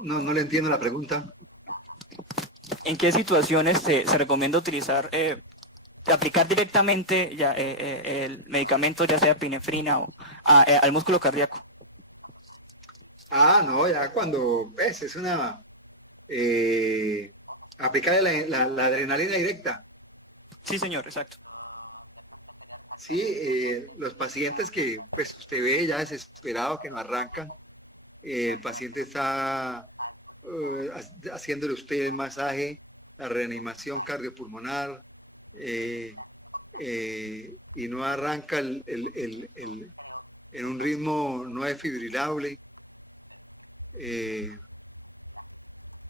no le entiendo la pregunta. ¿En qué situaciones se recomienda utilizar, aplicar directamente el medicamento, ya sea epinefrina o al músculo cardíaco? No, ya cuando es una aplicarle la adrenalina directa. Sí, señor, exacto. Sí, los pacientes que pues usted ve ya desesperado que no arrancan, el paciente está haciéndole usted el masaje, la reanimación cardiopulmonar, y no arranca en un ritmo no desfibrilable,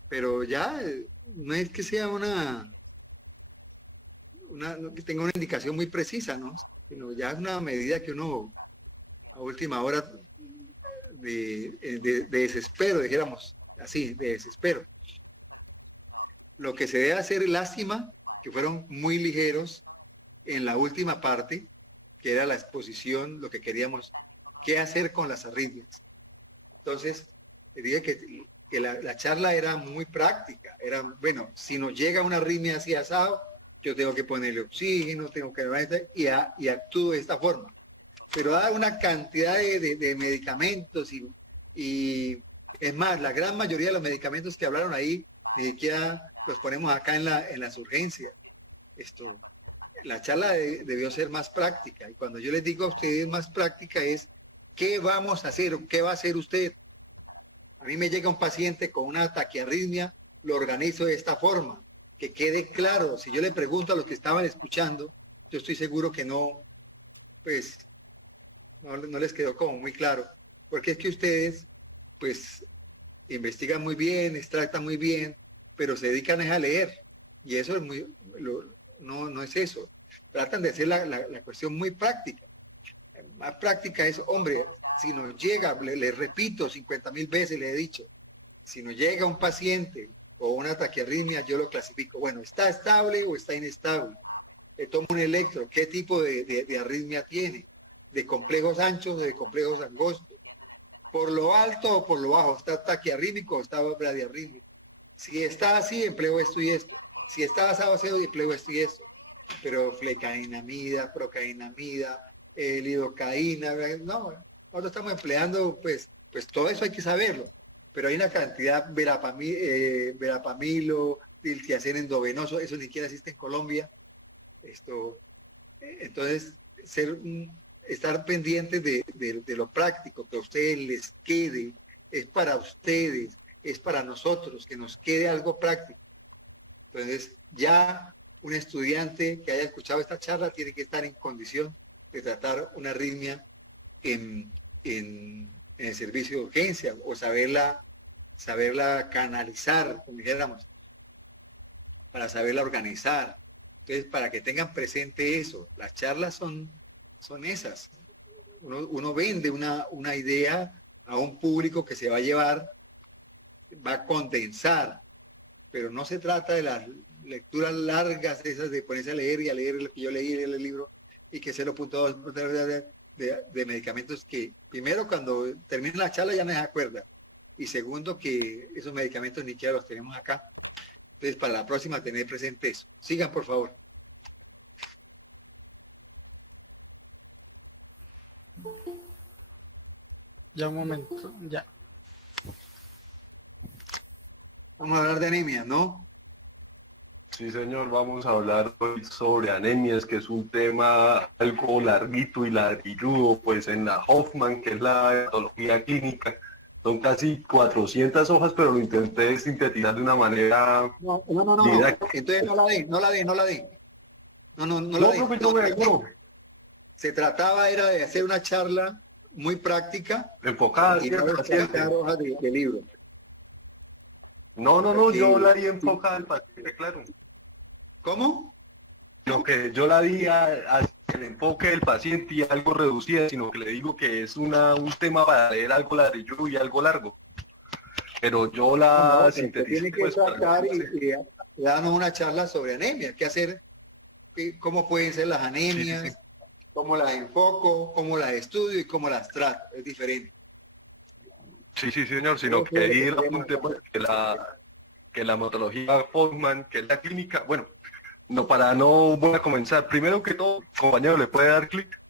pero ya no es que sea no que tenga una indicación muy precisa, ¿no? Sino ya es una medida que uno a última hora de desespero, dijéramos así, de desespero. Lo que se debe hacer, lástima, que fueron muy ligeros en la última parte, que era la exposición, lo que queríamos, qué hacer con las arritmias. Entonces, diría que la charla era muy práctica, era, bueno, si nos llega una arritmia así asado, yo tengo que ponerle oxígeno, tengo que y actúo de esta forma. Pero da una cantidad de medicamentos y es más, la gran mayoría de los medicamentos que hablaron ahí ni siquiera los ponemos acá en las urgencias. La charla debió ser más práctica y cuando yo les digo a ustedes más práctica es ¿qué vamos a hacer? ¿Qué va a hacer usted? A mí me llega un paciente con una taquiarritmia, lo organizo de esta forma, que quede claro. Si yo le pregunto a los que estaban escuchando, yo estoy seguro que no, pues no les quedó como muy claro, porque es que ustedes, pues, investigan muy bien, extractan muy bien, pero se dedican a leer, y eso es no es eso. Tratan de hacer la cuestión muy práctica. Más práctica es, hombre, si nos llega, le repito 50.000 veces, le he dicho, si nos llega un paciente con una taquiarritmia, yo lo clasifico, bueno, ¿está estable o está inestable? Le tomo un electro, ¿qué tipo de arritmia tiene? ¿De complejos anchos o de complejos angostos? ¿Por lo alto o por lo bajo? ¿Está taquiarrítmico o está bradiarrítmico? Si está así, empleo esto y esto. Si está basado en empleo esto y esto. Pero flecainamida, procainamida, lidocaína, no, nosotros estamos empleando, pues todo eso hay que saberlo. Pero hay una cantidad, verapamilo, diltiazem endovenoso, eso ni siquiera existe en Colombia. Entonces, estar pendientes de lo práctico, que a ustedes les quede, es para ustedes, es para nosotros, que nos quede algo práctico. Entonces, ya un estudiante que haya escuchado esta charla tiene que estar en condición de tratar una arritmia en el servicio de urgencia o saberla canalizar, como dijéramos, para saberla organizar. Entonces, para que tengan presente eso, las charlas son esas. Uno vende una idea a un público que se va a llevar, va a condensar, pero no se trata de las lecturas largas esas de ponerse a leer y a leer lo que yo leí en el libro y que 0.2 de medicamentos que primero cuando termina la charla ya no se acuerda y segundo que esos medicamentos ni siquiera los tenemos acá. Entonces, para la próxima, tener presente eso. Sigan, por favor. Ya un momento, ya. Vamos a hablar de anemia, ¿no? Sí, señor, vamos a hablar hoy sobre anemias, que es un tema algo larguito y ladrilludo, pues en la Hoffman, que es la etología clínica, son casi 400 hojas, pero lo intenté sintetizar de una manera No. didáctica. Entonces no la den. No, No, la den. profe, yo me demoro. Se trataba era de hacer una charla muy práctica Enfocada y hacia no el de sacar paciente. hojas de libro. No, yo la di enfocada al paciente, claro. ¿Cómo? Lo que yo la di hacia el enfoque del paciente y algo reducida, sino que le digo que es un tema para leer algo ladrillo y algo largo. Pero yo la Pero usted sinteticé tiene que pues para tratar que y darnos una charla sobre anemia. ¿Qué hacer? ¿Cómo pueden ser las anemias? sí. ¿Cómo las enfoco? ¿Cómo las estudio y cómo las trato? Es diferente. Sí, señor, sino que ahí el apunte pues, que la metodología Hoffman, que es la clínica, bueno, no voy a comenzar. Primero que todo, compañero, le puede dar clic.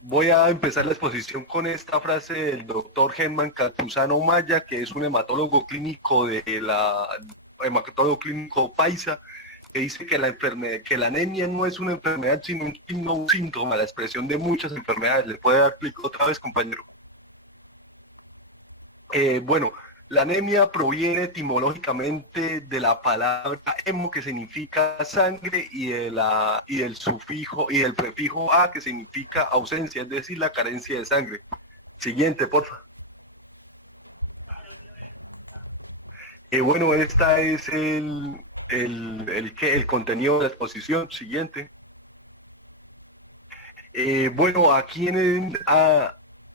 Voy a empezar la exposición con esta frase del doctor Germán Campuzano Maya, que es un hematólogo clínico hematólogo clínico paisa, que dice que la anemia no es una enfermedad, sino un síntoma, la expresión de muchas enfermedades. ¿Le puede dar clic otra vez, compañero? Bueno, la anemia proviene etimológicamente de la palabra hemo, que significa sangre, y del sufijo y del prefijo a, que significa ausencia, es decir, la carencia de sangre. Siguiente, porfa. Bueno, esta es el contenido de la exposición. Siguiente. Bueno, aquí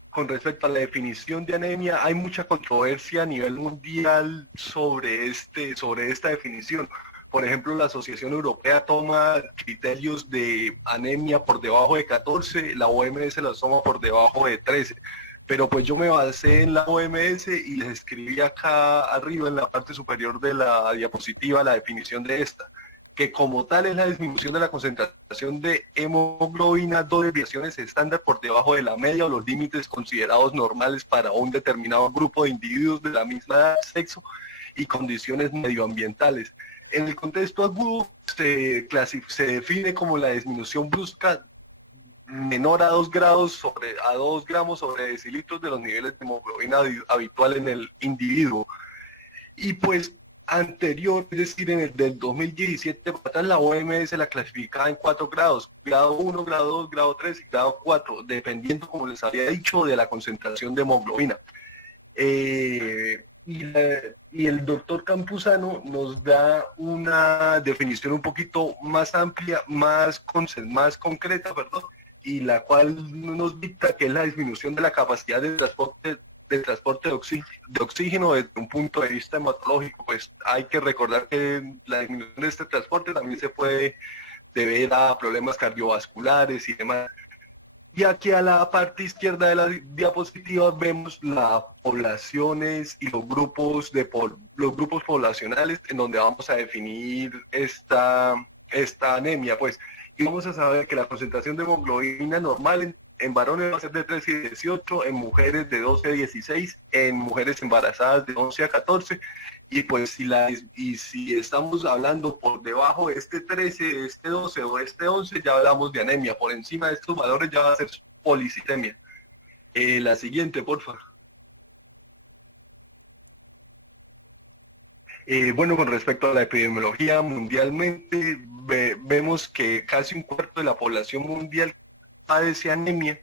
con respecto a la definición de anemia, hay mucha controversia a nivel mundial sobre esta definición. Por ejemplo, la Asociación Europea toma criterios de anemia por debajo de 14, la OMS los toma por debajo de 13. Pero pues yo me basé en la OMS y les escribí acá arriba en la parte superior de la diapositiva la definición de esta, que como tal es la disminución de la concentración de hemoglobina, 2 desviaciones estándar por debajo de la media o los límites considerados normales para un determinado grupo de individuos de la misma edad, sexo y condiciones medioambientales. En el contexto agudo se define como la disminución brusca menor a 2 gramos sobre decilitros de los niveles de hemoglobina habitual en el individuo. Y pues anterior, es decir, en el del 2017 para atrás, la OMS la clasificaba en 4 grados, grado 1, grado 2, grado 3 y grado 4, dependiendo, como les había dicho, de la concentración de hemoglobina. Y el doctor Campuzano nos da una definición un poquito más amplia, más concreta, perdón, y la cual nos dicta que es la disminución de la capacidad de transporte de oxígeno desde un punto de vista hematológico. Pues hay que recordar que la disminución de este transporte también se puede deber a problemas cardiovasculares y demás. Y aquí a la parte izquierda de la diapositiva vemos las poblaciones y los grupos poblacionales en donde vamos a definir esta anemia, pues. Y vamos a saber que la concentración de hemoglobina normal en varones va a ser de 13 y 18, en mujeres de 12 a 16, en mujeres embarazadas de 11 a 14, y pues si estamos hablando por debajo de este 13, este 12 o este 11, ya hablamos de anemia. Por encima de estos valores ya va a ser policitemia. La siguiente, por favor. Bueno, con respecto a la epidemiología mundialmente, vemos que casi un cuarto de la población mundial padece anemia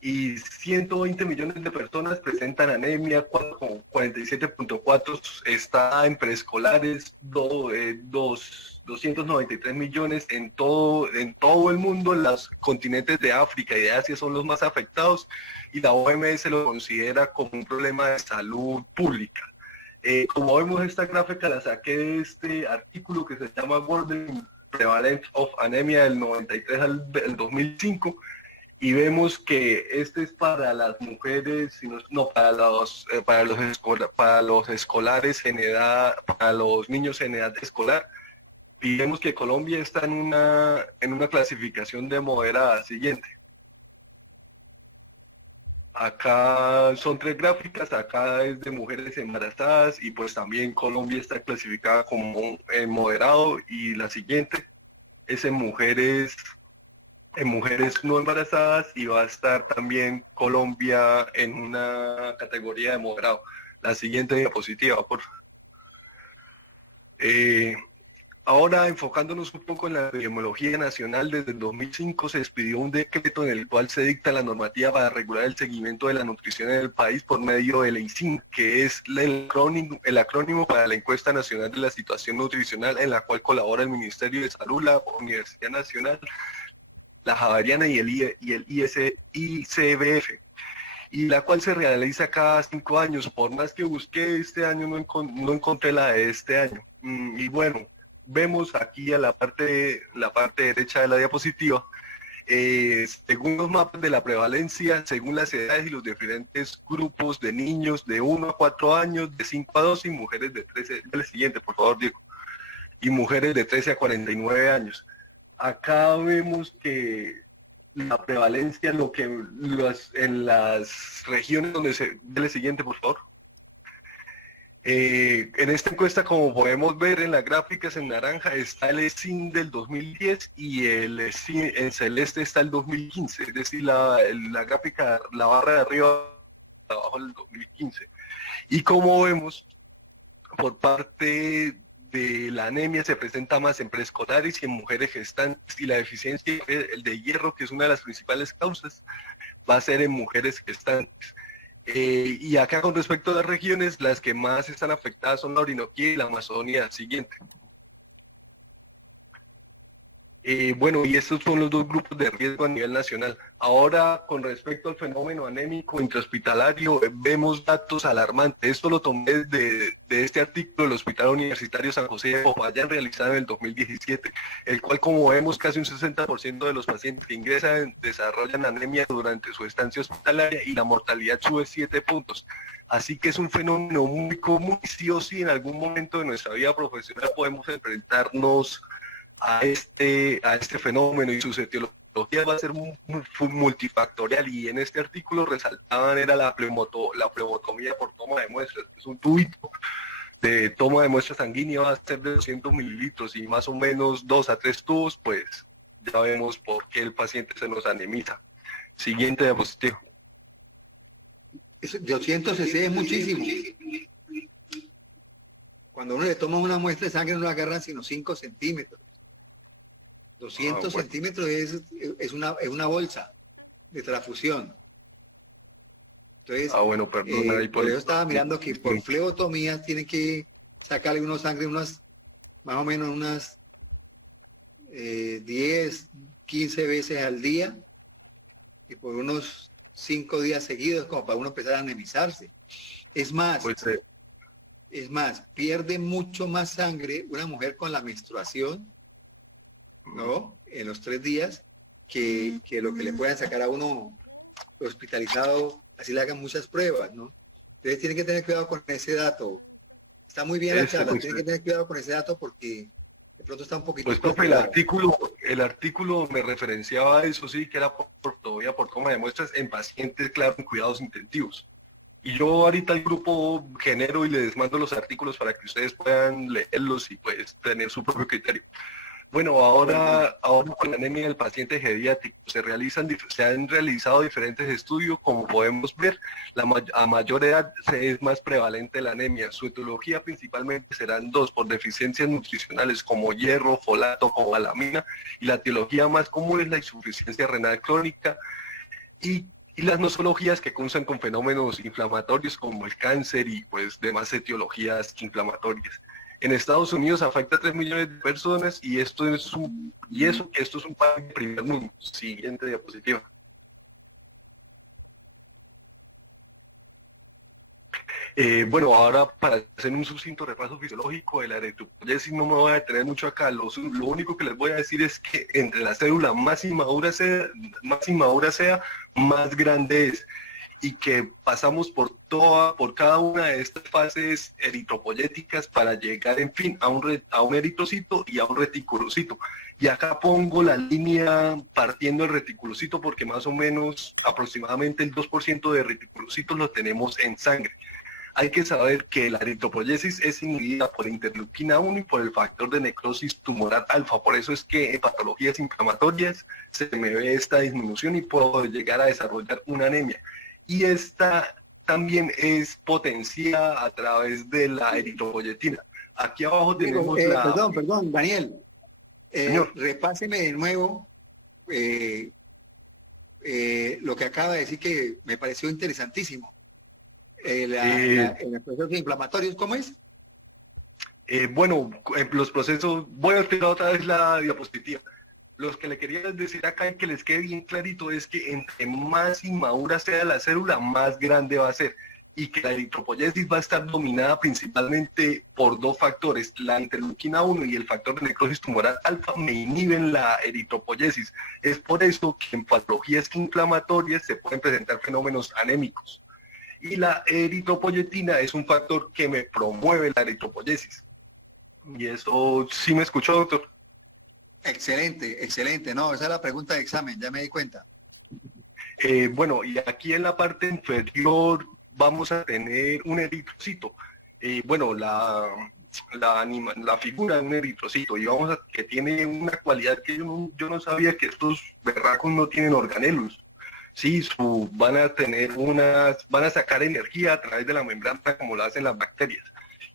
y 120 millones de personas presentan anemia, 47.4 está en preescolares, 293 millones en todo el mundo. Los continentes de África y de Asia son los más afectados y la OMS lo considera como un problema de salud pública. Como vemos, esta gráfica la saqué de este artículo que se llama World Prevalence of Anemia del 93 al 2005, y vemos que este es para las mujeres, para los escolares en edad, para los niños en edad escolar, y vemos que Colombia está en una clasificación de moderada. Siguiente. Acá son 3 gráficas, acá es de mujeres embarazadas y pues también Colombia está clasificada como moderado, y la siguiente es en mujeres no embarazadas y va a estar también Colombia en una categoría de moderado. La siguiente diapositiva, por favor. Ahora, enfocándonos un poco en la epidemiología nacional, desde el 2005 se expidió un decreto en el cual se dicta la normativa para regular el seguimiento de la nutrición en el país por medio del EICIN, que es el acrónimo para la Encuesta Nacional de la Situación Nutricional, en la cual colabora el Ministerio de Salud, la Universidad Nacional, la Javeriana y el ICBF, y la cual se realiza cada 5 años. Por más que busqué este año, no encontré la de este año. Y bueno, vemos aquí a la parte derecha de la diapositiva Según los mapas de la prevalencia, según las edades y los diferentes grupos de niños de 1 a 4 años, de 5 a 12 y mujeres de 13, el siguiente, por favor, Diego, y mujeres de 13 a 49 años. Acá vemos que la prevalencia, en las regiones donde se... Dele siguiente, por favor. En esta encuesta, como podemos ver en las gráficas en naranja, está el ESIN del 2010 y el ESIN en celeste está el 2015, es decir, la gráfica, la barra de arriba, abajo del 2015. Y como vemos, por parte de la anemia se presenta más en preescolares y en mujeres gestantes, y la deficiencia de hierro, que es una de las principales causas, va a ser en mujeres gestantes. Y acá con respecto a las regiones, las que más están afectadas son la Orinoquía y la Amazonía. Siguiente. Bueno, y estos son los dos grupos de riesgo a nivel nacional. Ahora, con respecto al fenómeno anémico intrahospitalario, vemos datos alarmantes. Esto lo tomé de este artículo del Hospital Universitario San José de Popayán, realizado en el 2017, el cual, como vemos, casi un 60% de los pacientes que ingresan desarrollan anemia durante su estancia hospitalaria y la mortalidad sube 7 puntos. Así que es un fenómeno muy común y sí o sí en algún momento de nuestra vida profesional podemos enfrentarnos a este fenómeno, y su etiología va a ser multifactorial, y en este artículo resaltaban era la plebotomía por toma de muestras. Es un tubito de toma de muestra sanguínea, va a ser de 200 mililitros y más o menos 2 a 3 tubos, pues ya vemos por qué el paciente se nos anemiza. Siguiente diapositivo. 200 cc es muchísimo. Cuando uno le toma una muestra de sangre no la agarran sino 5 centímetros. 200 bueno. centímetros es una bolsa de transfusión. Entonces, Bueno, perdón, ahí por eso estaba mirando que por flebotomía tienen que sacarle unos sangre, más o menos unas 10, 15 veces al día, y por unos 5 días seguidos, como para uno empezar a anemizarse. Es más, pierde mucho más sangre una mujer con la menstruación, ¿no? En los 3 días, que lo que le puedan sacar a uno hospitalizado, así le hagan muchas pruebas, ¿no? Entonces tienen que tener cuidado con ese dato. Está muy bien la charla, tienen que tener cuidado con ese dato porque de pronto está un poquito... Pues, profe, el artículo me referenciaba a eso, sí, que era todavía por toma de muestras en pacientes, claro, en cuidados intensivos. Y yo ahorita al grupo genero y les mando los artículos para que ustedes puedan leerlos y pues tener su propio criterio. Bueno, ahora con la anemia del paciente geriátrico se han realizado diferentes estudios. Como podemos ver, a mayor edad es más prevalente la anemia. Su etiología principalmente serán 2, por deficiencias nutricionales como hierro, folato, cobalamina, y la etiología más común es la insuficiencia renal crónica y las nosologías que cursan con fenómenos inflamatorios como el cáncer y pues demás etiologías inflamatorias. En Estados Unidos afecta a 3 millones de personas y esto es un país de primer mundo. Siguiente diapositiva. Bueno, ahora para hacer un sucinto repaso fisiológico de la eritropoyesis no me voy a detener mucho acá. Lo único que les voy a decir es que entre la célula más inmadura sea, más grande es, y que pasamos por cada una de estas fases eritropoyéticas para llegar, en fin, a un eritrocito y a un reticulocito. Y acá pongo la línea partiendo del reticulocito porque más o menos aproximadamente el 2% de reticulocitos lo tenemos en sangre. Hay que saber que la eritropoyesis es inhibida por interleuquina 1 y por el factor de necrosis tumoral alfa. Por eso es que en patologías inflamatorias se me ve esta disminución y puedo llegar a desarrollar una anemia. Y esta también es potenciada a través de la eritropoyetina. Aquí abajo tenemos Perdón, Daniel. Repáseme de nuevo lo que acaba de decir, que me pareció interesantísimo. En los procesos inflamatorios, ¿cómo es? Bueno, en los procesos, voy a explicar otra vez la diapositiva. Lo que le quería decir acá y que les quede bien clarito es que entre más inmadura sea la célula, más grande va a ser. y que la eritropoyesis va a estar dominada principalmente por dos factores, la interleuquina 1 y el factor de necrosis tumoral alfa me inhiben la eritropoyesis. Es por eso que en patologías inflamatorias se pueden presentar fenómenos anémicos. Y la eritropoyetina es un factor que me promueve la eritropoyesis. Y eso, ¿sí me escuchó, doctor? Excelente, excelente. No, esa es la pregunta de examen, ya me di cuenta. Bueno, y aquí en la parte inferior vamos a tener un eritrocito. Bueno, la figura de un eritrocito, y vamos a que tiene una cualidad que yo no sabía, que estos berracos no tienen organelos. Sí, van a sacar energía a través de la membrana como lo hacen las bacterias.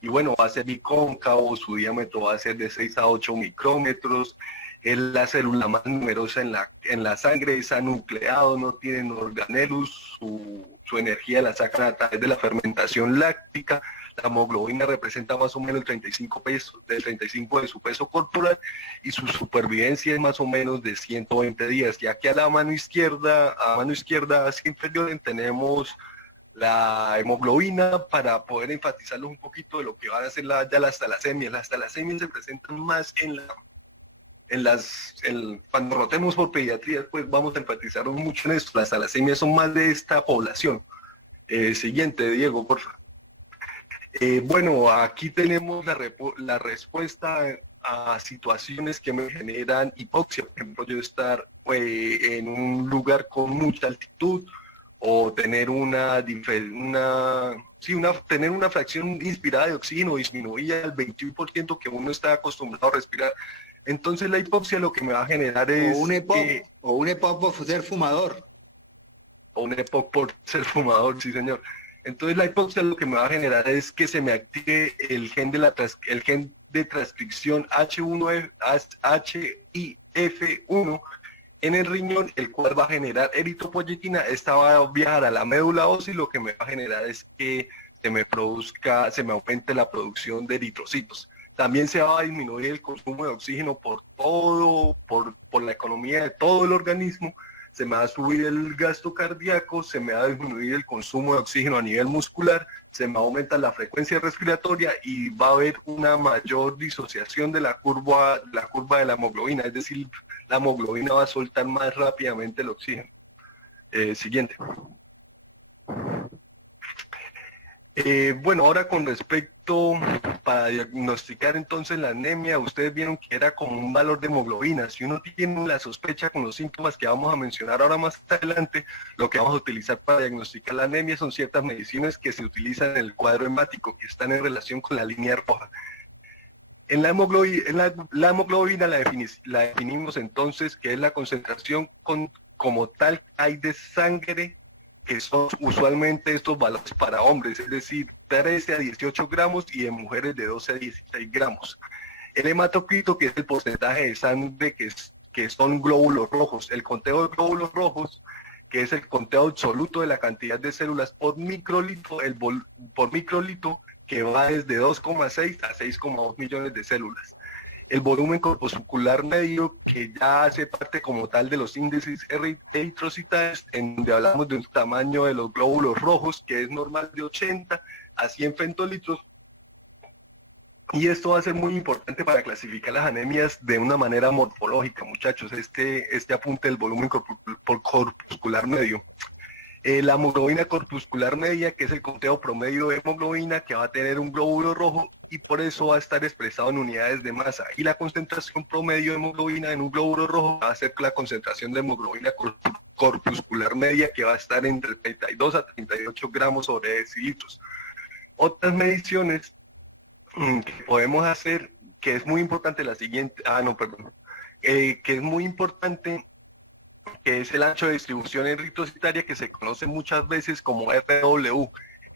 Y bueno, va a ser bicóncavo, su diámetro va a ser de 6 a 8 micrómetros. Es la célula más numerosa en la sangre, es anucleado, no tienen organelos, su energía la sacan a través de la fermentación láctica. La hemoglobina representa más o menos el 35 de su peso corporal, y su supervivencia es más o menos de 120 días. Y aquí a mano izquierda hacia inferior tenemos la hemoglobina para poder enfatizarlos un poquito de lo que van a ser ya las talasemias. Las talasemias se presentan más cuando rotemos por pediatría, pues vamos a enfatizar mucho en esto. Las talasemias son más de esta población. Siguiente, Diego, por favor. Bueno, aquí tenemos la respuesta a situaciones que me generan hipoxia. Por ejemplo, yo estar en un lugar con mucha altitud, o tener tener una fracción inspirada de oxígeno disminuida al 21% que uno está acostumbrado a respirar. Entonces la hipoxia lo que me va a generar es... O un EPOC por ser fumador. O un EPOC por ser fumador, sí señor. Entonces la hipoxia lo que me va a generar es que se me active el gen de transcripción HIF1 en el riñón, el cual va a generar eritropoyetina. Esta va a viajar a la médula ósea y lo que me va a generar es que se me aumente la producción de eritrocitos. También se va a disminuir el consumo de oxígeno por la economía de todo el organismo. Se me va a subir el gasto cardíaco, se me va a disminuir el consumo de oxígeno a nivel muscular, se me aumenta la frecuencia respiratoria y va a haber una mayor disociación de la curva de la hemoglobina, es decir, la hemoglobina va a soltar más rápidamente el oxígeno. Siguiente. Bueno, ahora con respecto para diagnosticar entonces la anemia, ustedes vieron que era como un valor de hemoglobina. Si uno tiene la sospecha con los síntomas que vamos a mencionar ahora más adelante, lo que vamos a utilizar para diagnosticar la anemia son ciertas mediciones que se utilizan en el cuadro hemático, que están en relación con la línea roja. En la hemoglobina la definimos entonces, que es la concentración como tal que hay de sangre, que son usualmente estos valores para hombres, es decir, 13 a 18 gramos, y en mujeres de 12 a 16 gramos. El hematocrito, que es el porcentaje de sangre que son glóbulos rojos. El conteo de glóbulos rojos, que es el conteo absoluto de la cantidad de células por microlitro, que va desde 2,6 a 6,2 millones de células. El volumen corpuscular medio, que ya hace parte como tal de los índices eritrocitales, en donde hablamos de un tamaño de los glóbulos rojos que es normal de 80 a 100 femtolitros. Y esto va a ser muy importante para clasificar las anemias de una manera morfológica, muchachos, este apunte del volumen corpuscular medio. La hemoglobina corpuscular media, que es el conteo promedio de hemoglobina, que va a tener un glóbulo rojo y por eso va a estar expresado en unidades de masa. Y la concentración promedio de hemoglobina en un glóbulo rojo va a ser la concentración de hemoglobina corpuscular media, que va a estar entre 32 a 38 gramos sobre decilitros. Otras mediciones que podemos hacer, que es muy importante la siguiente, que es muy importante, que es el ancho de distribución eritrocitaria, que se conoce muchas veces como RW,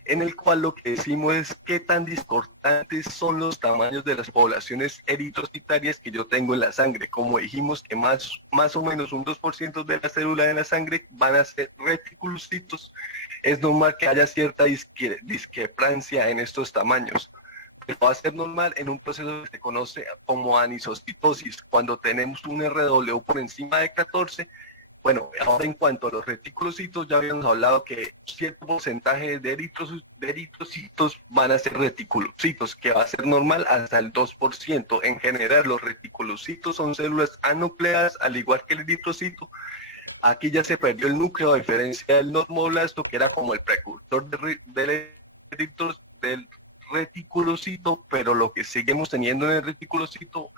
en el cual lo que decimos es qué tan discordantes son los tamaños de las poblaciones eritrocitarias que yo tengo en la sangre. Como dijimos que más o menos un 2% de la célula de la sangre van a ser reticulocitos, es normal que haya cierta discrepancia en estos tamaños. Pero va a ser normal en un proceso que se conoce como anisocitosis, cuando tenemos un RW por encima de 14, Bueno, ahora en cuanto a los reticulocitos, ya habíamos hablado que cierto porcentaje de eritrocitos van a ser reticulocitos, que va a ser normal hasta el 2%. En general, los reticulocitos son células anucleadas, al igual que el eritrocito. Aquí ya se perdió el núcleo, a diferencia del normoblasto, que era como el precursor del reticulocito, pero lo que seguimos teniendo en el reticulocito,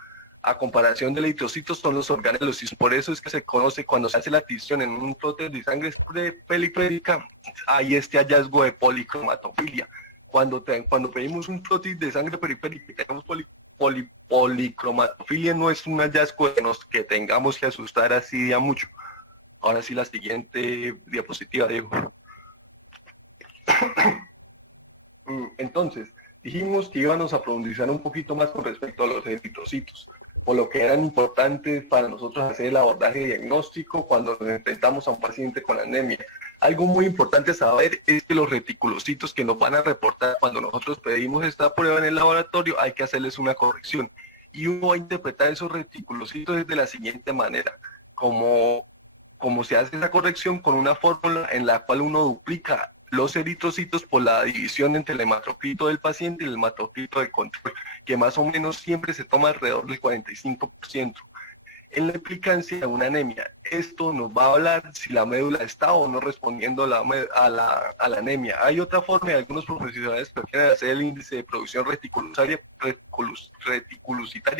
a comparación del eritrocito, son los organelos, y por eso es que se conoce cuando se hace la adición en un trote de sangre periférica, hay este hallazgo de policromatofilia. Cuando pedimos un trote de sangre periférica y tenemos policromatofilia, no es un hallazgo que tengamos que asustar así a mucho. Ahora sí, la siguiente diapositiva, Diego. Entonces, dijimos que íbamos a profundizar un poquito más con respecto a los eritrocitos, por lo que eran importantes para nosotros hacer el abordaje diagnóstico cuando nos enfrentamos a un paciente con anemia. Algo muy importante saber es que los reticulocitos que nos van a reportar cuando nosotros pedimos esta prueba en el laboratorio, hay que hacerles una corrección. Y uno va a interpretar esos reticulocitos de la siguiente manera, como se hace esa corrección con una fórmula en la cual uno duplica los eritrocitos por la división entre el hematocrito del paciente y el hematocrito del control, que más o menos siempre se toma alrededor del 45%. En la implicancia de una anemia, esto nos va a hablar si la médula está o no respondiendo a la anemia. Hay otra forma, y algunos profesionales prefieren hacer el índice de producción reticulocitaria,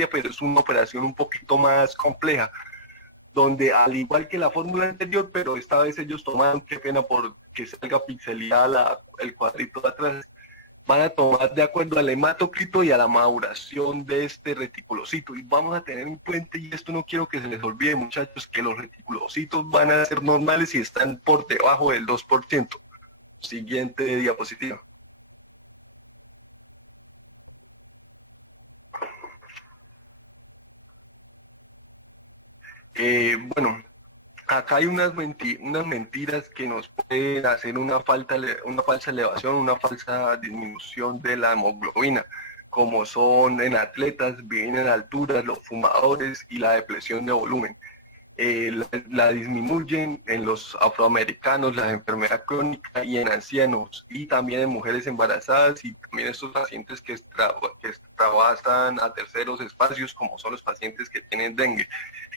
pero es una operación un poquito más compleja, donde al igual que la fórmula anterior, pero esta vez ellos tomaron, qué pena porque salga pixelada el cuadrito de atrás, van a tomar de acuerdo al hematocrito y a la maduración de este reticulocito. Y vamos a tener en cuenta, y esto no quiero que se les olvide, muchachos, que los reticulocitos van a ser normales y están por debajo del 2%. Siguiente diapositiva. Bueno, acá hay unas mentiras que nos pueden hacer una falsa elevación, una falsa disminución de la hemoglobina, como son en atletas, bien en alturas, los fumadores y la depresión de volumen. La disminuyen en los afroamericanos, la enfermedad crónica, y en ancianos, y también en mujeres embarazadas, y también estos pacientes que trabajan a terceros espacios, como son los pacientes que tienen dengue.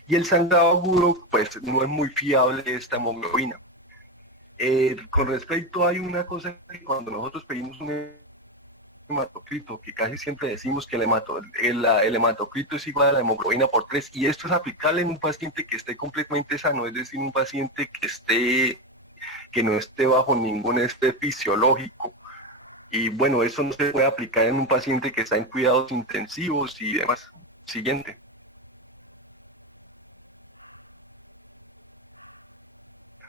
Y el sangrado agudo, pues no es muy fiable esta hemoglobina. Con respecto, hay una cosa que cuando nosotros pedimos un hematocrito, que casi siempre decimos que el hematocrito es igual a la hemoglobina por 3, y esto es aplicable en un paciente que esté completamente sano, es decir, un paciente que no esté bajo ningún estrés fisiológico. Y bueno, eso no se puede aplicar en un paciente que está en cuidados intensivos y demás. Siguiente.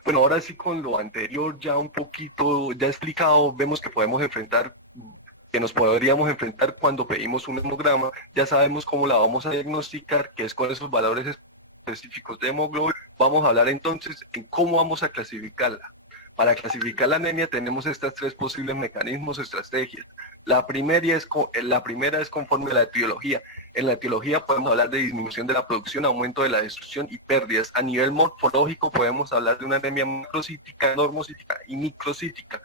Bueno, ahora sí, con lo anterior ya un poquito, ya explicado, vemos que nos podríamos enfrentar cuando pedimos un hemograma. Ya sabemos cómo la vamos a diagnosticar, que es con esos valores específicos de hemoglobina. Vamos a hablar entonces en cómo vamos a clasificarla. Para clasificar la anemia tenemos estas 3 posibles mecanismos, estrategias. La primera es conforme a la etiología. En la etiología podemos hablar de disminución de la producción, aumento de la destrucción y pérdidas. A nivel morfológico podemos hablar de una anemia macrocítica, normocítica y microcítica,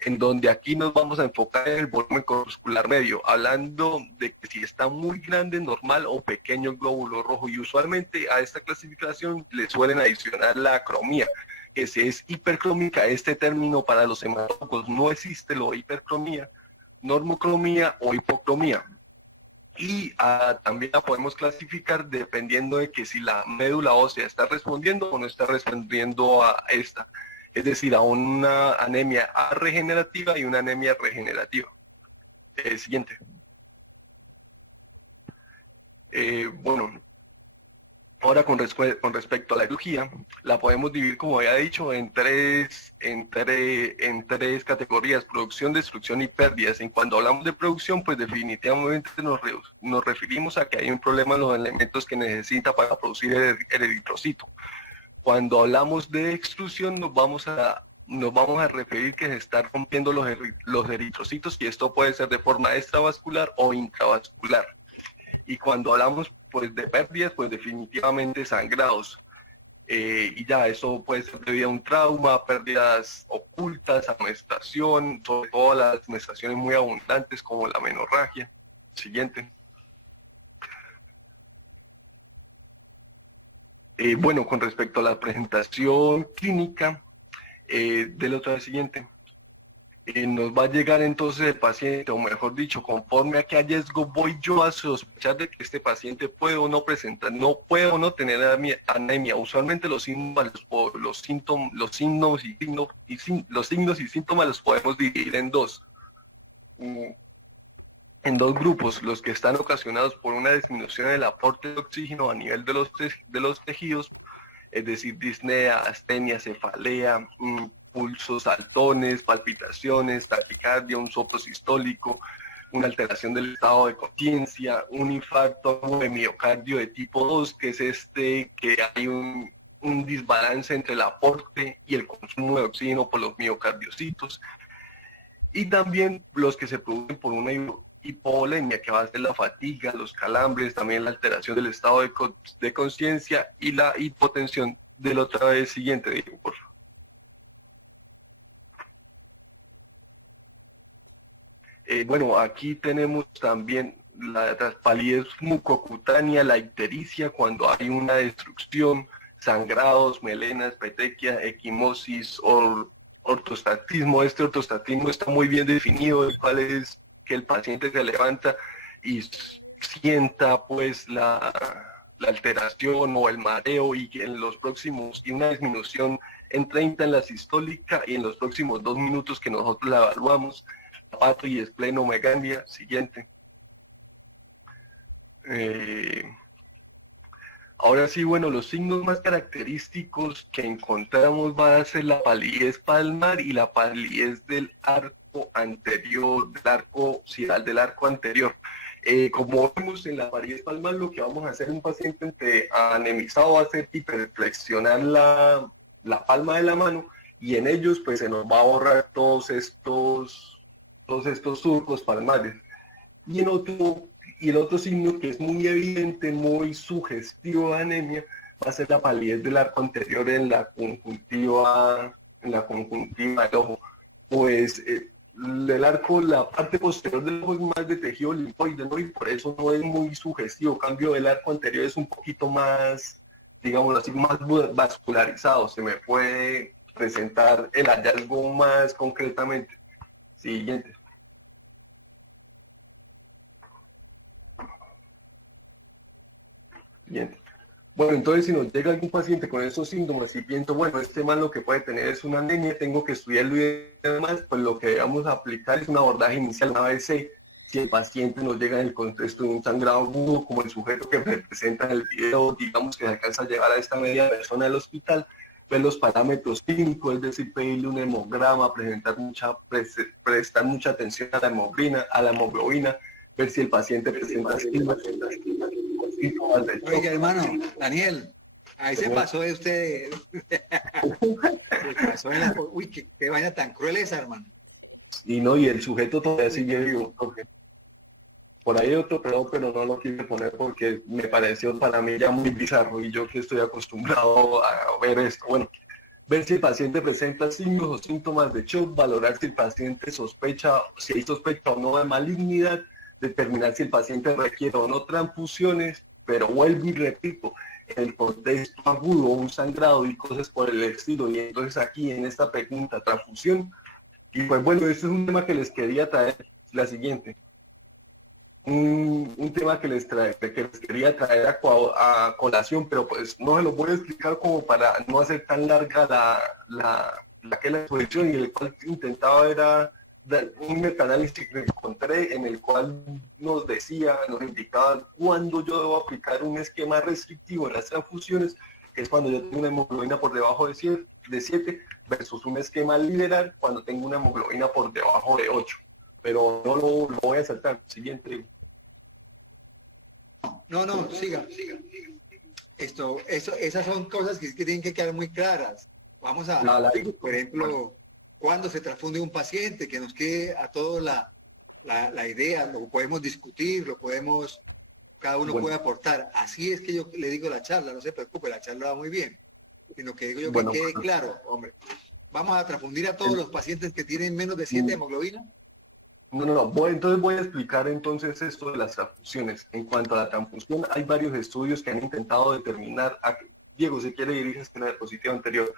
en donde aquí nos vamos a enfocar en el volumen corpuscular medio, hablando de que si está muy grande, normal, o pequeño el glóbulo rojo. Y usualmente a esta clasificación le suelen adicionar la cromía, que si es hipercrómica, este término para los hematólogos no existe, lo hipercromía, normocromía o hipocromía. Y también la podemos clasificar dependiendo de que si la médula ósea está respondiendo o no está respondiendo a esta. Es decir, a una anemia regenerativa y una anemia regenerativa. Siguiente. Bueno, ahora con respecto a la etiología, la podemos dividir, como había dicho, en tres categorías: producción, destrucción y pérdidas. En cuando hablamos de producción, pues definitivamente nos referimos a que hay un problema en los elementos que necesita para producir el eritrocito. Cuando hablamos de extrusión, nos vamos a referir que se están rompiendo los eritrocitos, y esto puede ser de forma extravascular o intravascular. Y cuando hablamos pues de pérdidas, pues definitivamente sangrados. y ya eso puede ser debido a un trauma, pérdidas ocultas, amenstruación, sobre todo las menstruaciones muy abundantes como la menorragia. Siguiente. Bueno, con respecto a la presentación clínica, del otra vez siguiente. Nos va a llegar entonces el paciente, o mejor dicho, conforme a qué hallazgo voy yo a sospechar de que este paciente puede o no presentar, no puede o no tener anemia. Usualmente los signos, los signos y síntomas los podemos dividir en dos grupos, los que están ocasionados por una disminución del aporte de oxígeno a nivel de los tejidos, es decir, disnea, astenia, cefalea, pulsos saltones, palpitaciones, taquicardia, un soplo sistólico, una alteración del estado de conciencia, un infarto de miocardio de tipo 2, que es que hay un desbalance entre el aporte y el consumo de oxígeno por los miocardiocitos, y también los que se producen por una hipovolemia, que va a ser la fatiga, los calambres, también la alteración del estado de conciencia y la hipotensión. Del otra vez siguiente, Diego, por favor. Bueno, aquí tenemos también la palidez mucocutánea, la ictericia, cuando hay una destrucción, sangrados, melenas, petequia, equimosis, ortostatismo. Este ortostatismo está muy bien definido, el cual es que el paciente se levanta y sienta pues la alteración o el mareo, y que en los próximos, y una disminución en 30 en la sistólica, y en los próximos 2 minutos que nosotros la evaluamos, pato y esplenomegalia. Siguiente. Ahora sí, bueno, los signos más característicos que encontramos van a ser la palidez palmar y la palidez del arco anterior, del arco anterior. Como vemos en la palidez palmar, lo que vamos a hacer un paciente anemizado va a ser hiperflexionar la palma de la mano, y en ellos pues se nos va a borrar todos estos surcos palmares. Y el otro signo que es muy evidente, muy sugestivo de anemia, va a ser la palidez del arco anterior en la conjuntiva del ojo. Pues el arco, la parte posterior del ojo es más de tejido linfoide, ¿no? Y por eso no es muy sugestivo. En cambio, el arco anterior es un poquito más, digamos así, más vascularizado. Se me puede presentar el hallazgo más concretamente. Siguiente. Bien. Bueno, entonces si nos llega algún paciente con esos síntomas y pienso, bueno, este man lo que puede tener es una anemia, tengo que estudiarlo y demás, pues lo que vamos a aplicar es un abordaje inicial, una ABC. Si el paciente nos llega en el contexto de un sangrado agudo, como el sujeto que representa en el video, digamos que se alcanza a llevar a esta media persona al hospital, ver los parámetros clínicos, es decir, pedirle un hemograma, prestar mucha atención a la hemoglobina, ver si el paciente presenta síntomas. Oiga, hermano, Daniel, ahí se pasó de usted. Se pasó en la... Uy, qué vaina tan cruel esa, hermano. Y el sujeto todavía sigue vivo. Por ahí hay otro pero no lo quise poner porque me pareció para mí ya muy bizarro, y yo que estoy acostumbrado a ver esto. Bueno, ver si el paciente presenta signos o síntomas de shock, valorar si el paciente si hay sospecha o no de malignidad, determinar si el paciente requiere o no transfusiones, pero vuelvo y repito, en el contexto agudo, un sangrado y cosas por el estilo. Y entonces aquí en esta pregunta, transfusión. Y pues bueno, este es un tema que les quería traer, la siguiente. Un tema que les quería traer a colación, pero pues no se lo voy a explicar como para no hacer tan larga la exposición, y el cual intentaba era un metaanálisis que encontré en el cual nos indicaba cuándo yo debo aplicar un esquema restrictivo en las transfusiones, que es cuando yo tengo una hemoglobina por debajo de 7, versus un esquema liberal cuando tengo una hemoglobina por debajo de 8. Pero no lo voy a saltar. Siguiente. No, siga. Esas son cosas que tienen que quedar muy claras. Vamos a, por ejemplo, cuando se transfunde un paciente, que nos quede a todos la idea, lo podemos discutir, cada uno puede aportar. Así es que yo le digo la charla, no se preocupe, la charla va muy bien. sino que digo yo que Bueno, quede claro, hombre. Vamos a transfundir a todos los pacientes que tienen menos de 7 de hemoglobina. no. Entonces voy a explicar entonces esto de las transfusiones. En cuanto a la transfusión, hay varios estudios que han intentado determinar, Diego, si quiere dirigirse a la diapositiva anterior,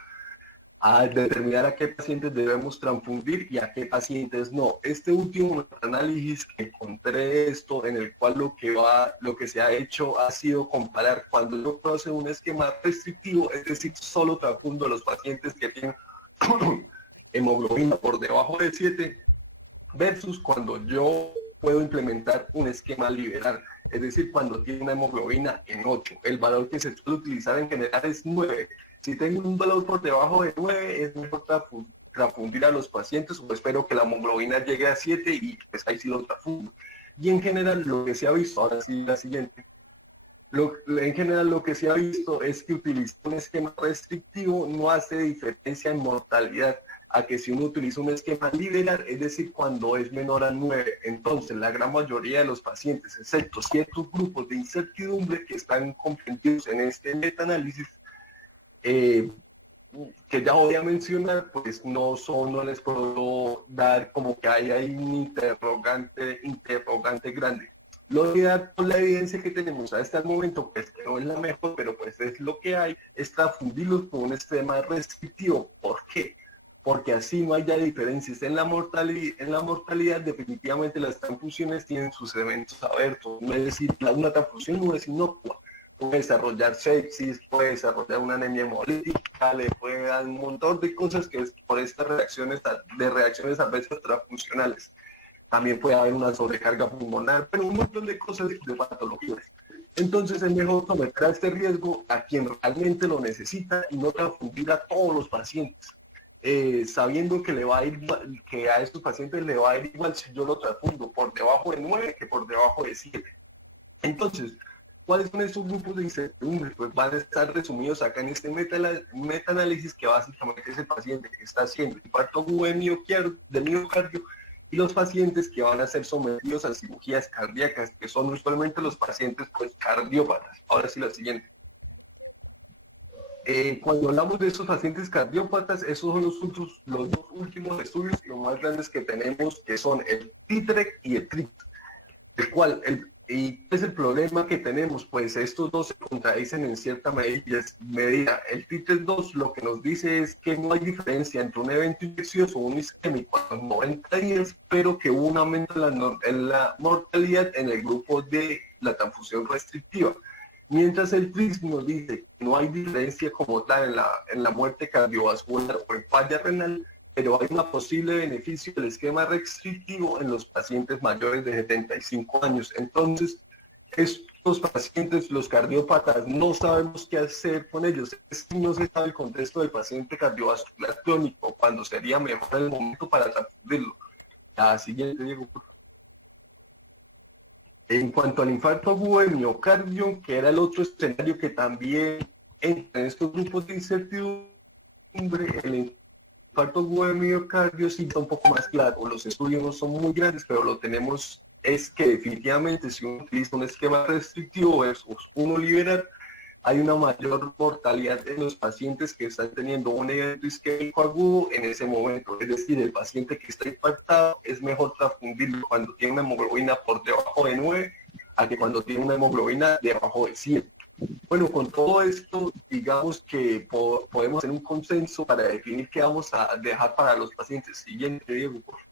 a determinar a qué pacientes debemos transfundir y a qué pacientes no. Este último análisis que encontré esto, en el cual lo que se ha hecho ha sido comparar cuando yo puedo hacer un esquema restrictivo, es decir, solo transfundo a los pacientes que tienen hemoglobina por debajo de 7, versus cuando yo puedo implementar un esquema liberal, es decir, cuando tiene una hemoglobina en 8. El valor que se suele utilizar en general es 9. Si tengo un valor por debajo de 9, es mejor transfundir a los pacientes, o espero que la hemoglobina llegue a 7 y pues ahí sí lo transfundo. Y en general lo que se ha visto, ahora sí la siguiente, en general lo que se ha visto es que utilizar un esquema restrictivo no hace diferencia en mortalidad a que si uno utiliza un esquema liberal, es decir, cuando es menor a 9. Entonces, la gran mayoría de los pacientes, excepto ciertos grupos de incertidumbre que están comprendidos en este metaanálisis, que ya voy a mencionar, pues no les puedo dar como que hay un interrogante grande. Lo que da con la evidencia que tenemos hasta el momento, pues que no es la mejor, pero pues es lo que hay, es confundirlos con un esquema restrictivo. ¿Por qué? Porque así no haya diferencias en la mortalidad, definitivamente las transfusiones tienen sus eventos abiertos. No es decir, una transfusión no es inocua. Puede desarrollar sepsis, puede desarrollar una anemia hemolítica, le puede dar un montón de cosas que es por estas reacciones adversas transfusionales. También puede haber una sobrecarga pulmonar, pero un montón de cosas de patologías. Entonces es mejor someter a este riesgo a quien realmente lo necesita y no confundir a todos los pacientes, sabiendo que que a estos pacientes le va a ir igual si yo lo transfundo por debajo de 9 que por debajo de 7. Entonces, ¿cuáles son estos grupos de incertidumbre? Pues van a estar resumidos acá en este metaanálisis, que básicamente es el paciente que está haciendo infarto agudo de miocardio y los pacientes que van a ser sometidos a cirugías cardíacas, que son usualmente los pacientes pues cardiópatas. Ahora sí, la siguiente. Cuando hablamos de esos pacientes cardiópatas, esos son los dos últimos estudios y los más grandes que tenemos, que son el TITREC y el TRIC. ¿Y qué es el problema que tenemos? Pues estos dos se contradicen en cierta medida. El TITREC 2 lo que nos dice es que no hay diferencia entre un evento infeccioso o un isquémico a los 90 días, pero que hubo un aumento en la mortalidad en el grupo de la transfusión restrictiva. Mientras el TRIC nos dice que no hay diferencia como tal en la muerte cardiovascular o en falla renal, pero hay un posible beneficio del esquema restrictivo en los pacientes mayores de 75 años. Entonces, estos pacientes, los cardiópatas, no sabemos qué hacer con ellos. No se sabe el contexto del paciente cardiovascular crónico, cuando sería mejor el momento para transfundirlo. La siguiente, Diego. En cuanto al infarto agudo de miocardio, que era el otro escenario que también entra en estos grupos de incertidumbre, el infarto agudo de miocardio sí está un poco más claro. Los estudios no son muy grandes, pero lo tenemos, es que definitivamente si uno utiliza un esquema restrictivo versus uno liberal, hay una mayor mortalidad en los pacientes que están teniendo un evento isquémico agudo en ese momento. Es decir, el paciente que está infartado es mejor transfundirlo cuando tiene una hemoglobina por debajo de 9 a que cuando tiene una hemoglobina debajo de 7. Bueno, con todo esto, digamos que podemos tener un consenso para definir qué vamos a dejar para los pacientes. Siguiente, Diego, por favor.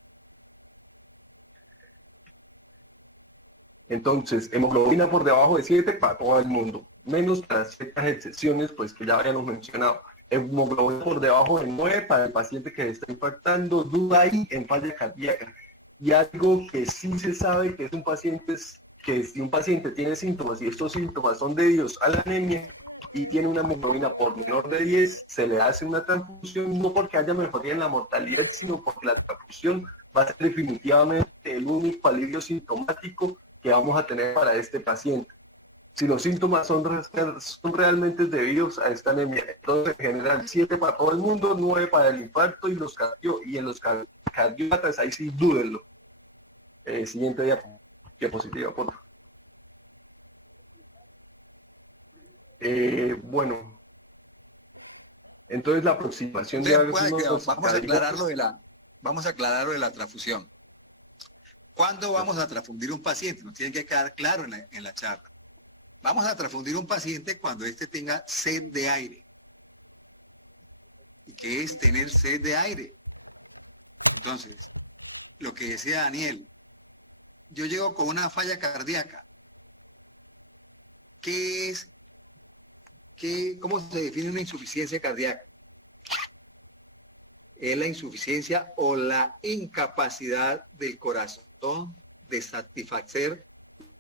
Entonces, hemoglobina por debajo de 7 para todo el mundo, menos para ciertas excepciones, pues que ya habíamos mencionado. Hemoglobina por debajo de 9 para el paciente que está infartando, duda ahí en falla cardíaca. Y algo que sí se sabe que es que si un paciente tiene síntomas y estos síntomas son debidos a la anemia y tiene una hemoglobina por menor de 10, se le hace una transfusión, no porque haya mejoría en la mortalidad, sino porque la transfusión va a ser definitivamente el único alivio sintomático que vamos a tener para este paciente. Si los síntomas son realmente debidos a esta anemia, entonces en general 7 para todo el mundo, 9 para el infarto y en los cardiópatas, ahí sí dúdenlo. Siguiente diapositiva, por favor. Bueno, Entonces la aproximación de Entonces, algunos vamos a aclarar lo de la transfusión. ¿Cuándo vamos a transfundir un paciente? Nos tiene que quedar claro en la charla. Vamos a transfundir un paciente cuando éste tenga sed de aire. ¿Y qué es tener sed de aire? Entonces, lo que decía Daniel, yo llego con una falla cardíaca. ¿Cómo se define una insuficiencia cardíaca? Es la insuficiencia o la incapacidad del corazón de satisfacer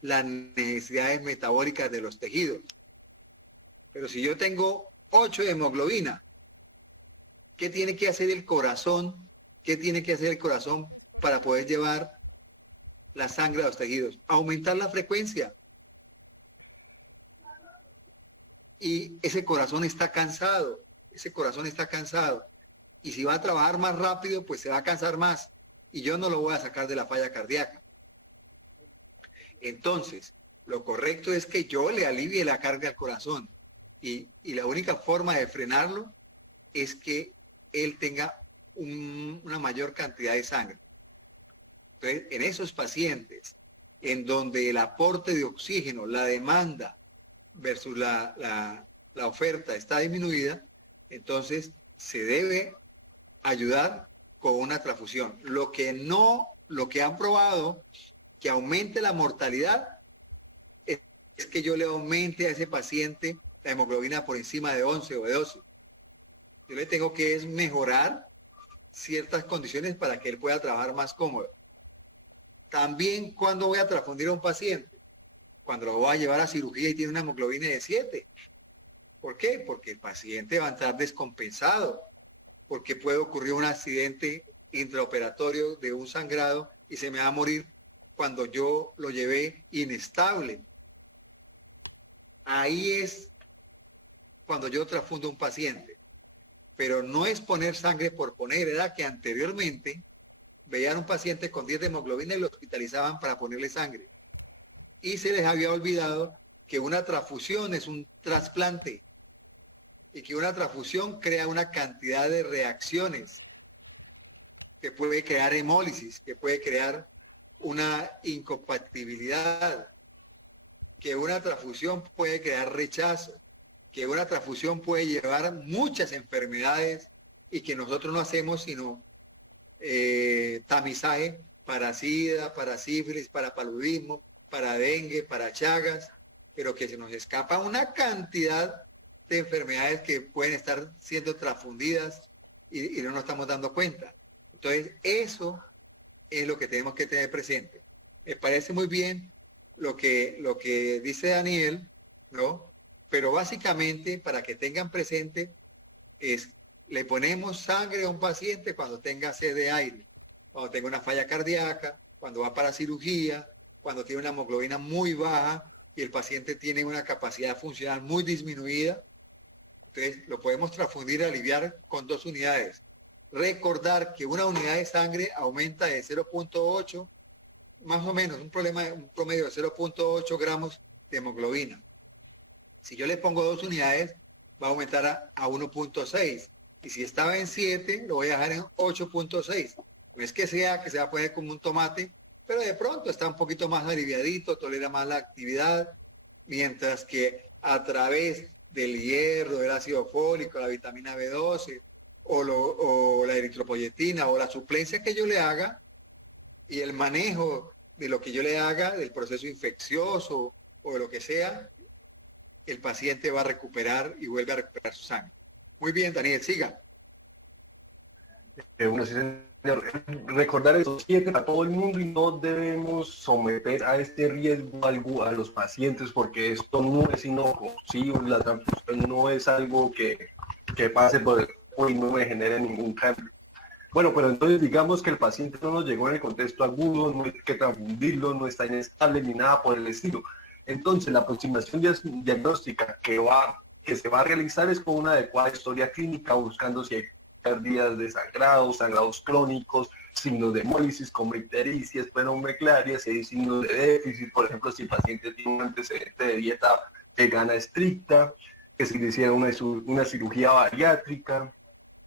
las necesidades metabólicas de los tejidos. Pero si yo tengo 8 de hemoglobina, ¿qué tiene que hacer el corazón? ¿Qué tiene que hacer el corazón para poder llevar la sangre a los tejidos? Aumentar la frecuencia. Y ese corazón está cansado, Y si va a trabajar más rápido, pues se va a cansar más. Y yo no lo voy a sacar de la falla cardíaca. Entonces, lo correcto es que yo le alivie la carga al corazón. Y la única forma de frenarlo es que él tenga una mayor cantidad de sangre. Entonces, en esos pacientes en donde el aporte de oxígeno, la demanda versus la oferta está disminuida, entonces se debe ayudar con una transfusión. Lo que han probado que aumente la mortalidad es que yo le aumente a ese paciente la hemoglobina por encima de 11 o de 12. Yo le tengo que es mejorar ciertas condiciones para que él pueda trabajar más cómodo. También cuando voy a transfundir a un paciente, cuando lo voy a llevar a cirugía y tiene una hemoglobina de 7. ¿Por qué? Porque el paciente va a estar descompensado, porque puede ocurrir un accidente intraoperatorio de un sangrado y se me va a morir cuando yo lo llevé inestable. Ahí es cuando yo transfundo un paciente. Pero no es poner sangre por poner, era que anteriormente veían un paciente con 10 de hemoglobina y lo hospitalizaban para ponerle sangre. Y se les había olvidado que una transfusión es un trasplante y que una transfusión crea una cantidad de reacciones que puede crear hemólisis, que puede crear una incompatibilidad, que una transfusión puede crear rechazo, que una transfusión puede llevar muchas enfermedades y que nosotros no hacemos sino tamizaje para SIDA, para sífilis, para paludismo, para dengue, para chagas, pero que se nos escapa una cantidad de enfermedades que pueden estar siendo transfundidas y no nos estamos dando cuenta. Entonces, eso es lo que tenemos que tener presente. Me parece muy bien lo que dice Daniel, ¿no? Pero básicamente, para que tengan presente, le ponemos sangre a un paciente cuando tenga sed de aire, cuando tenga una falla cardíaca, cuando va para cirugía, cuando tiene una hemoglobina muy baja y el paciente tiene una capacidad funcional muy disminuida. Entonces, lo podemos transfundir y aliviar con 2 unidades. Recordar que una unidad de sangre aumenta de 0.8, más o menos, un promedio de 0.8 gramos de hemoglobina. Si yo le pongo 2 unidades, va a aumentar a 1.6. Y si estaba en 7, lo voy a dejar en 8.6. No es que se va a poner como un tomate, pero de pronto está un poquito más aliviadito, tolera más la actividad, mientras que a través del hierro, del ácido fólico, la vitamina B12 o la eritropoyetina o la suplencia que yo le haga y el manejo de lo que yo le haga, del proceso infeccioso o de lo que sea, el paciente va a recuperar y vuelve a recuperar su sangre. Muy bien, Daniel, siga. Bueno, sí, señor. Recordar esto siempre a todo el mundo y no debemos someter a este riesgo a los pacientes porque esto no es inocuo, ¿sí? La transfusión no es algo que pase por el cuerpo y no me genere ningún cambio. Bueno, pero entonces digamos que el paciente no nos llegó en el contexto agudo, no hay que transfundirlo, no está inestable ni nada por el estilo. Entonces la aproximación diagnóstica que se va a realizar es con una adecuada historia clínica buscando si hay pérdidas de sangrados crónicos, signos de hemólisis como ictericia, esplenomegalia, si hay signos de déficit, por ejemplo, si el paciente tiene un antecedente de dieta vegana estricta, que se le hiciera una cirugía bariátrica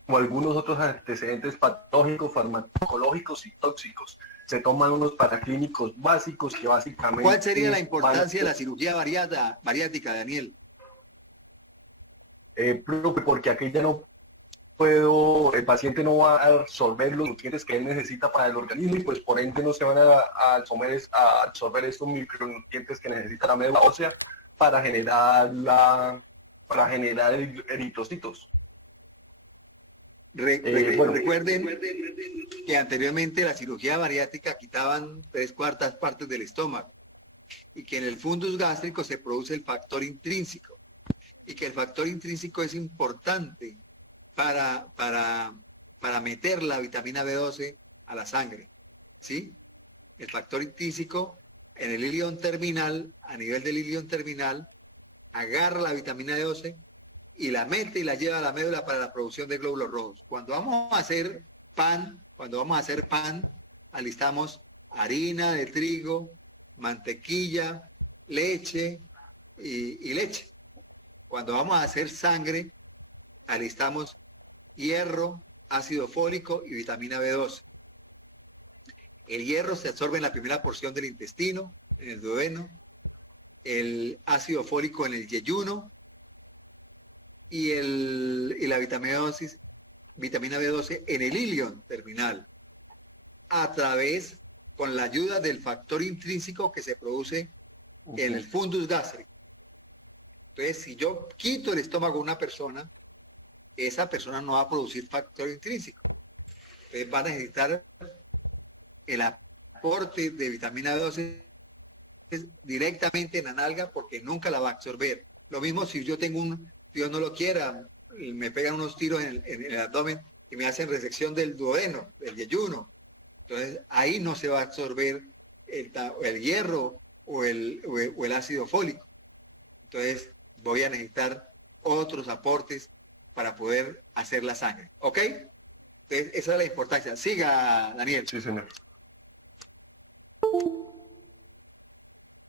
o algunos otros antecedentes patológicos, farmacológicos y tóxicos. Se toman unos paraclínicos básicos que básicamente... ¿Cuál sería la importancia de la cirugía bariátrica, Daniel? Porque aquí ya no puedo, el paciente no va a absorber los nutrientes que él necesita para el organismo y pues por ende no se van a absorber estos micronutrientes que necesita la médula ósea para generar eritrocitos. Recuerden que anteriormente la cirugía bariátrica quitaban 3/4 partes del estómago y que en el fundus gástrico se produce el factor intrínseco y que el factor intrínseco es importante para meter la vitamina B12 a la sangre, ¿sí? El factor intrínseco en el ilion terminal, a nivel del ilion terminal, agarra la vitamina B12 y la mete y la lleva a la médula para la producción de glóbulos rojos. Cuando vamos a hacer pan, alistamos harina de trigo, mantequilla, leche y leche. Cuando vamos a hacer sangre, alistamos hierro, ácido fólico y vitamina B12. El hierro se absorbe en la primera porción del intestino, en el duodeno, el ácido fólico en el yeyuno y la vitamina B12 en el ilion terminal, con la ayuda del factor intrínseco que se produce en el fundus gástrico. Entonces, si yo quito el estómago a una persona, esa persona no va a producir factor intrínseco. Entonces va a necesitar el aporte de vitamina B12 directamente en la nalga porque nunca la va a absorber. Lo mismo si yo tengo Dios no lo quiera, me pegan unos tiros en el abdomen y me hacen resección del duodeno, del yeyuno. Entonces ahí no se va a absorber el hierro o el ácido fólico. Entonces voy a necesitar otros aportes para poder hacer la sangre. ¿Ok? Entonces, esa es la importancia. Siga, Daniel. Sí, señor.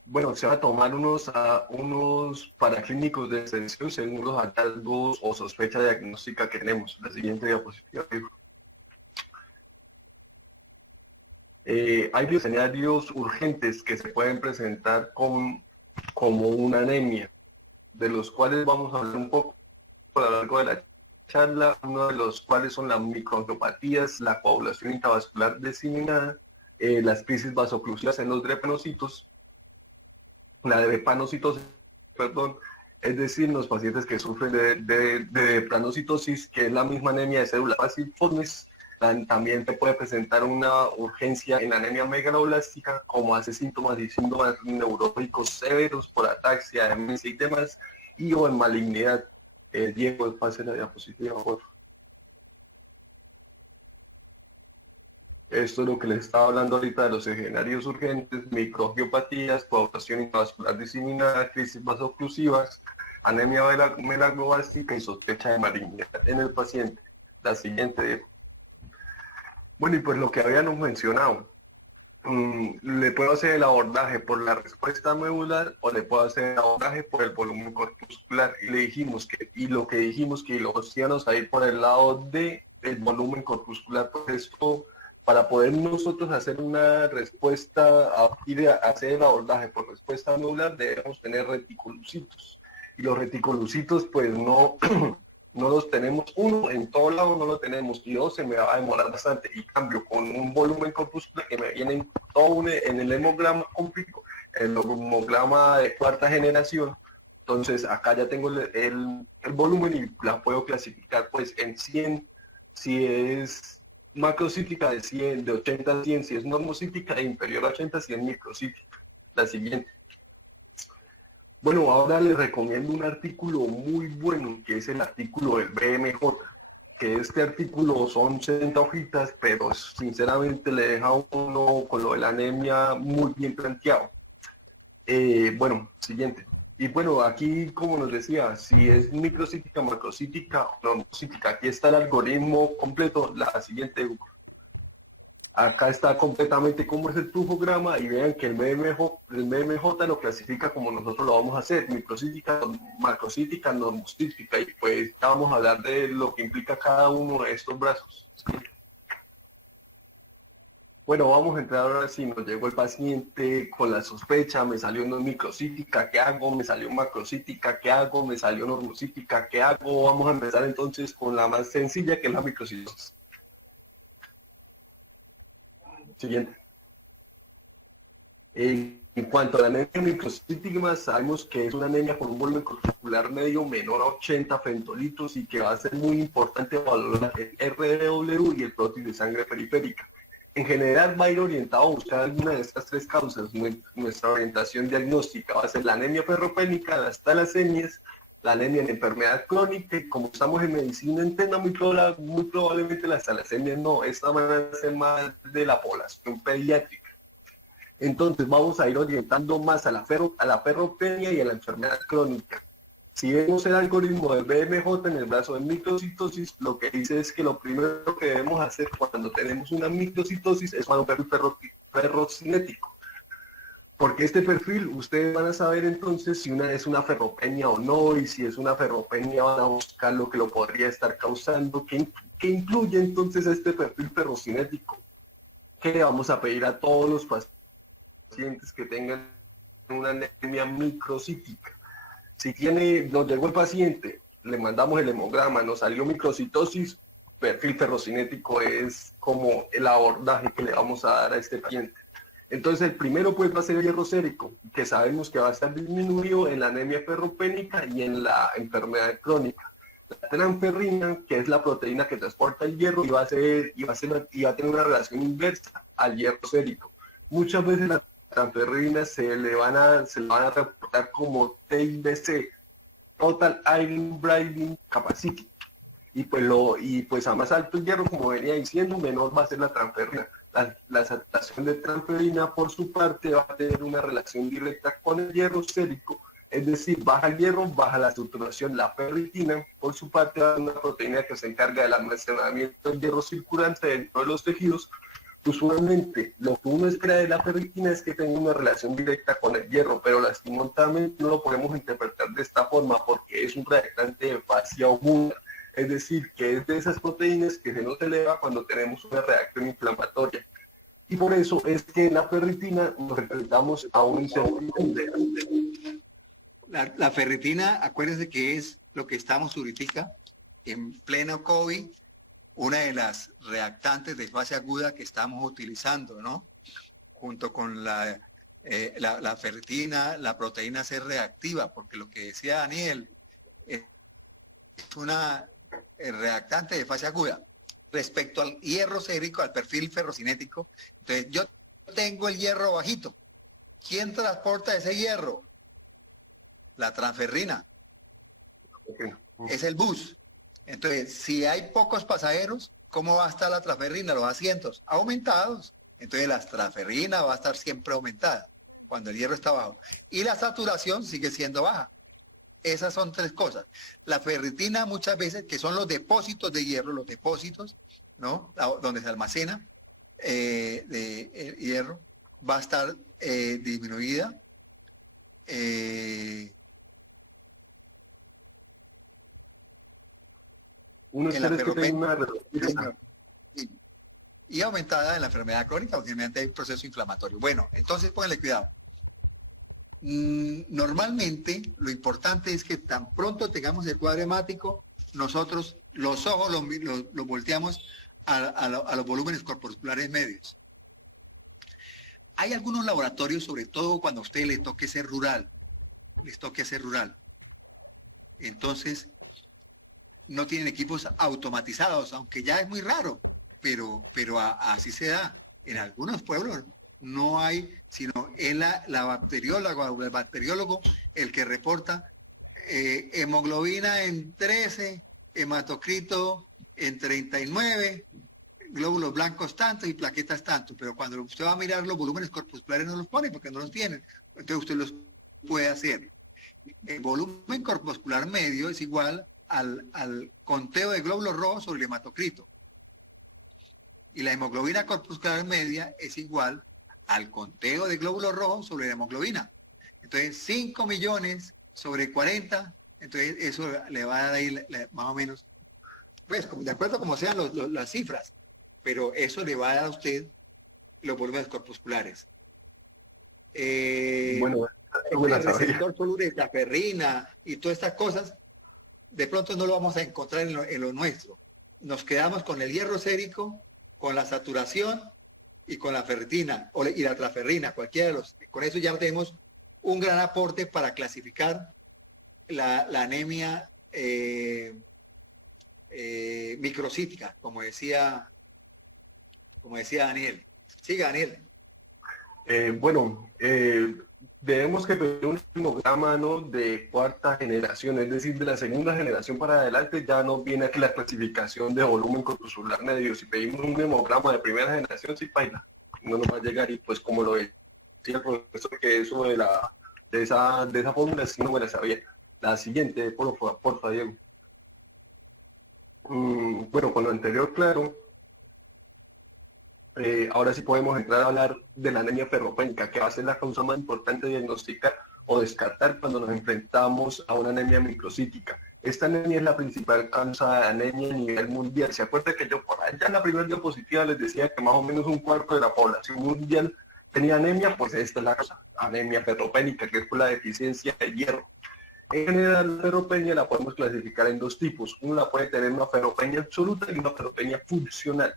Bueno, se van a tomar unos paraclínicos de extensión según los hallazgos o sospecha diagnóstica que tenemos. La siguiente diapositiva. Hay escenarios urgentes que se pueden presentar como una anemia, de los cuales vamos a hablar un poco a lo largo de la charla, uno de los cuales son las microangiopatías, la coagulación intravascular diseminada, las crisis vasoclusivas en los drepanocitos, la drepanocitosis, perdón, es decir, los pacientes que sufren de drepanocitosis, que es la misma anemia de célula falciformes. También te puede presentar una urgencia en anemia megaloblástica, como hace síntomas y síntomas neurológicos severos por ataxia, demencia y demás, y o en malignidad. Diego, pase la diapositiva, por favor. Esto es lo que les estaba hablando ahorita de los escenarios urgentes: microangiopatías, coagulación intravascular diseminada, crisis vasoclusivas, anemia megaloblástica y sospecha de malignidad en el paciente. La siguiente, Diego. Bueno, y pues lo que habíamos mencionado, le puedo hacer el abordaje por la respuesta medular o le puedo hacer el abordaje por el volumen corpuscular. Y lo que dijimos que los íbamos a ir por el lado del volumen corpuscular. Pues esto, para poder nosotros hacer una respuesta, hacer el abordaje por respuesta medular, debemos tener reticulocitos. Y los reticulocitos pues no... no los tenemos, uno, en todo lado no lo tenemos, y dos, se me va a demorar bastante. Y cambio con un volumen corpuscular que me viene en el hemograma completo, el hemograma de cuarta generación. Entonces acá ya tengo el volumen y la puedo clasificar pues en 100, si es macrocítica, de 100, de 80 a 100, si es normocítica, e inferior a 80, si es microcítica. La siguiente. Bueno, ahora les recomiendo un artículo muy bueno, que es el artículo del BMJ, que este artículo son 60 hojitas, pero sinceramente le deja a uno con lo de la anemia muy bien planteado. Bueno, siguiente. Y bueno, aquí, como nos decía, si es microcítica, macrocítica o normocítica, aquí está el algoritmo completo. La siguiente. Acá está completamente cómo es el flujograma y vean que el BMJ lo clasifica como nosotros lo vamos a hacer, microcítica, macrocítica, normocítica, y pues ya vamos a hablar de lo que implica cada uno de estos brazos. Bueno, vamos a entrar ahora sí, nos llegó el paciente con la sospecha, me salió no microcítica, ¿qué hago? Me salió macrocítica, ¿qué hago? Me salió normocítica, ¿qué hago? Vamos a empezar entonces con la más sencilla, que es la microcitosis. Siguiente. En cuanto a la anemia microcítica, sabemos que es una anemia con un volumen corpuscular medio menor a 80 femtolitros y que va a ser muy importante valorar el RDW y el prótein de sangre periférica. En general va a ir orientado a buscar alguna de estas tres causas. Nuestra orientación diagnóstica va a ser la anemia ferropénica, las talasemias, la anemia en enfermedad crónica, y como estamos en medicina interna, muy probablemente las talasemias no, estas van a ser más de la población pediátrica. Entonces vamos a ir orientando más a la ferropenia y a la enfermedad crónica. Si vemos el algoritmo del BMJ en el brazo de microcitosis, lo que dice es que lo primero que debemos hacer cuando tenemos una microcitosis es un perfil ferrocinético. Porque este perfil, ustedes van a saber entonces si es una ferropenia o no, y si es una ferropenia van a buscar lo que lo podría estar causando, que incluye entonces este perfil ferrocinético, que le vamos a pedir a todos los pacientes que tengan una anemia microcítica. Si nos llegó el paciente, le mandamos el hemograma, nos salió microcitosis, perfil ferrocinético es como el abordaje que le vamos a dar a este paciente. Entonces el primero pues va a ser el hierro sérico, que sabemos que va a estar disminuido en la anemia ferropénica y en la enfermedad crónica. La transferrina, que es la proteína que transporta el hierro, y va a tener una relación inversa al hierro sérico. Muchas veces la transferrina se le van a reportar como TIBC, Total Iron Binding Capacity. Y pues a más alto el hierro, como venía diciendo, menor va a ser la transferrina. La saturación de transferrina, por su parte, va a tener una relación directa con el hierro sérico, es decir, baja el hierro, baja la saturación. La ferritina, por su parte, va a ser una proteína que se encarga del almacenamiento del hierro circulante dentro de los tejidos. Usualmente, lo que uno espera de la ferritina es que tenga una relación directa con el hierro, pero lastimosamente no lo podemos interpretar de esta forma porque es un reactante de fase aguda. Es decir, que es de esas proteínas que se nos eleva cuando tenemos una reacción inflamatoria. Y por eso es que en la ferritina nos enfrentamos a un incertidumbre. La ferritina, acuérdense que es lo que estamos ahorita en pleno COVID, una de las reactantes de fase aguda que estamos utilizando, ¿no? Junto con la ferritina, la proteína C reactiva, porque lo que decía Daniel es una reactante de fase aguda. Respecto al hierro sérico, al perfil ferrocinético, entonces yo tengo el hierro bajito. ¿Quién transporta ese hierro? La transferrina. Es el bus. Entonces, si hay pocos pasajeros, ¿cómo va a estar la transferrina? Los asientos aumentados. Entonces, la transferrina va a estar siempre aumentada cuando el hierro está bajo. Y la saturación sigue siendo baja. Esas son tres cosas. La ferritina muchas veces, que son los depósitos de hierro, los depósitos, ¿no? Donde se almacena de hierro, va a estar disminuida. Uno en la espera que tenga una ferropenia y aumentada en la enfermedad crónica, obviamente hay un proceso inflamatorio. Bueno, entonces pónganle cuidado. Normalmente lo importante es que tan pronto tengamos el cuadro hemático, nosotros los ojos los volteamos a los volúmenes corpusculares medios. Hay algunos laboratorios, sobre todo cuando a usted les toque ser rural, entonces no tienen equipos automatizados, aunque ya es muy raro, pero así se da. En algunos pueblos no hay, sino es la bacterióloga o el bacteriólogo el que reporta hemoglobina en 13, hematocrito en 39, glóbulos blancos tantos y plaquetas tantos, pero cuando usted va a mirar los volúmenes corpusculares no los pone porque no los tienen, entonces usted los puede hacer. El volumen corpuscular medio es igual al conteo de glóbulos rojos sobre el hematocrito. Y la hemoglobina corpuscular media es igual al conteo de glóbulos rojos sobre la hemoglobina. Entonces, 5 millones sobre 40, entonces eso le va a dar ahí más o menos, pues de acuerdo como sean las cifras, pero eso le va a dar a usted los volúmenes corpusculares. Bueno, El receptor soluble de ferrina y todas estas cosas, de pronto no lo vamos a encontrar en lo nuestro. Nos quedamos con el hierro sérico, con la saturación y con la ferritina y la transferrina, cualquiera de los. Con eso ya tenemos un gran aporte para clasificar la anemia microcítica, como decía Daniel. Siga, Daniel. Debemos que tener un hemograma, ¿no?, de cuarta generación, es decir, de la segunda generación para adelante ya no viene aquí la clasificación de volumen corpuscular medio. Si pedimos un hemograma de primera generación, sí, paila, no nos va a llegar. Y pues como lo decía el profesor, que eso de esa fórmula sí no me la sabía. La siguiente, por favor, Diego. Bueno, con lo anterior, claro. Ahora sí podemos entrar a hablar de la anemia ferropénica, que va a ser la causa más importante de diagnosticar o descartar cuando nos enfrentamos a una anemia microcítica. Esta anemia es la principal causa de anemia a nivel mundial. ¿Se acuerdan que yo por allá en la primera diapositiva les decía que más o menos un cuarto de la población mundial tenía anemia? Pues esta es la causa, anemia ferropénica, que es por la deficiencia de hierro. En general, la ferropenia la podemos clasificar en dos tipos. Uno la puede tener una ferropenia absoluta y una ferropenia funcional.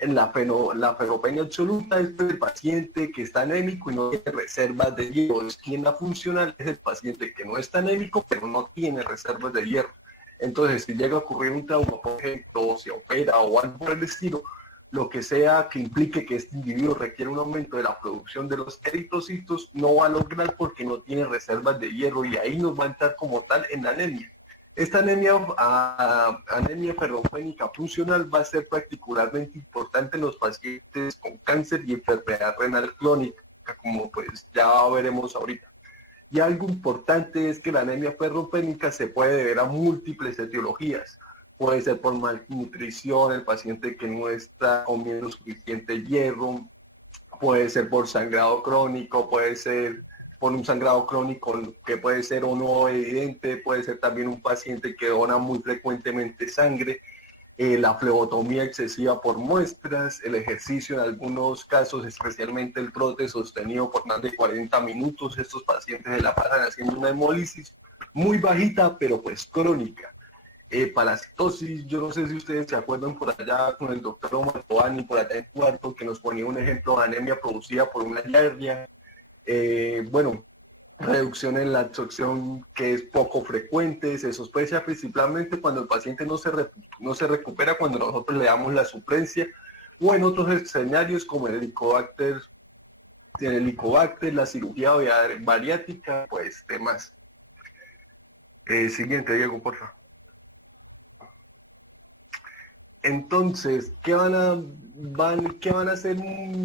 En la ferropenia absoluta es el paciente que está anémico y no tiene reservas de hierro. Y en la funcional es el paciente que no está anémico, pero no tiene reservas de hierro. Entonces, si llega a ocurrir un trauma, por ejemplo, se opera o algo por el estilo, lo que sea que implique que este individuo requiere un aumento de la producción de los eritrocitos, no va a lograr porque no tiene reservas de hierro, y ahí nos va a entrar como tal en anemia. Esta anemia ferropénica funcional va a ser particularmente importante en los pacientes con cáncer y enfermedad renal crónica, como pues ya veremos ahorita. Y algo importante es que la anemia ferropénica se puede deber a múltiples etiologías. Puede ser por malnutrición, el paciente que no está comiendo suficiente hierro, puede ser por sangrado crónico, puede ser por un sangrado crónico que puede ser o no evidente, puede ser también un paciente que dona muy frecuentemente sangre, la flebotomía excesiva por muestras, el ejercicio en algunos casos, especialmente el trote sostenido por más de 40 minutos. Estos pacientes se la pasan haciendo una hemólisis muy bajita, pero pues crónica. Parasitosis, yo no sé si ustedes se acuerdan por allá con el doctor Omar Toani, por allá en cuarto, que nos ponía un ejemplo de anemia producida por una alergia. Bueno, reducción en la absorción que es poco frecuente, se sospecha principalmente cuando el paciente no se recupera, cuando nosotros le damos la suplencia, o en otros escenarios como el helicobacter, la cirugía bariátrica, pues demás. Siguiente, Diego, por favor. Entonces, ¿qué van a hacer?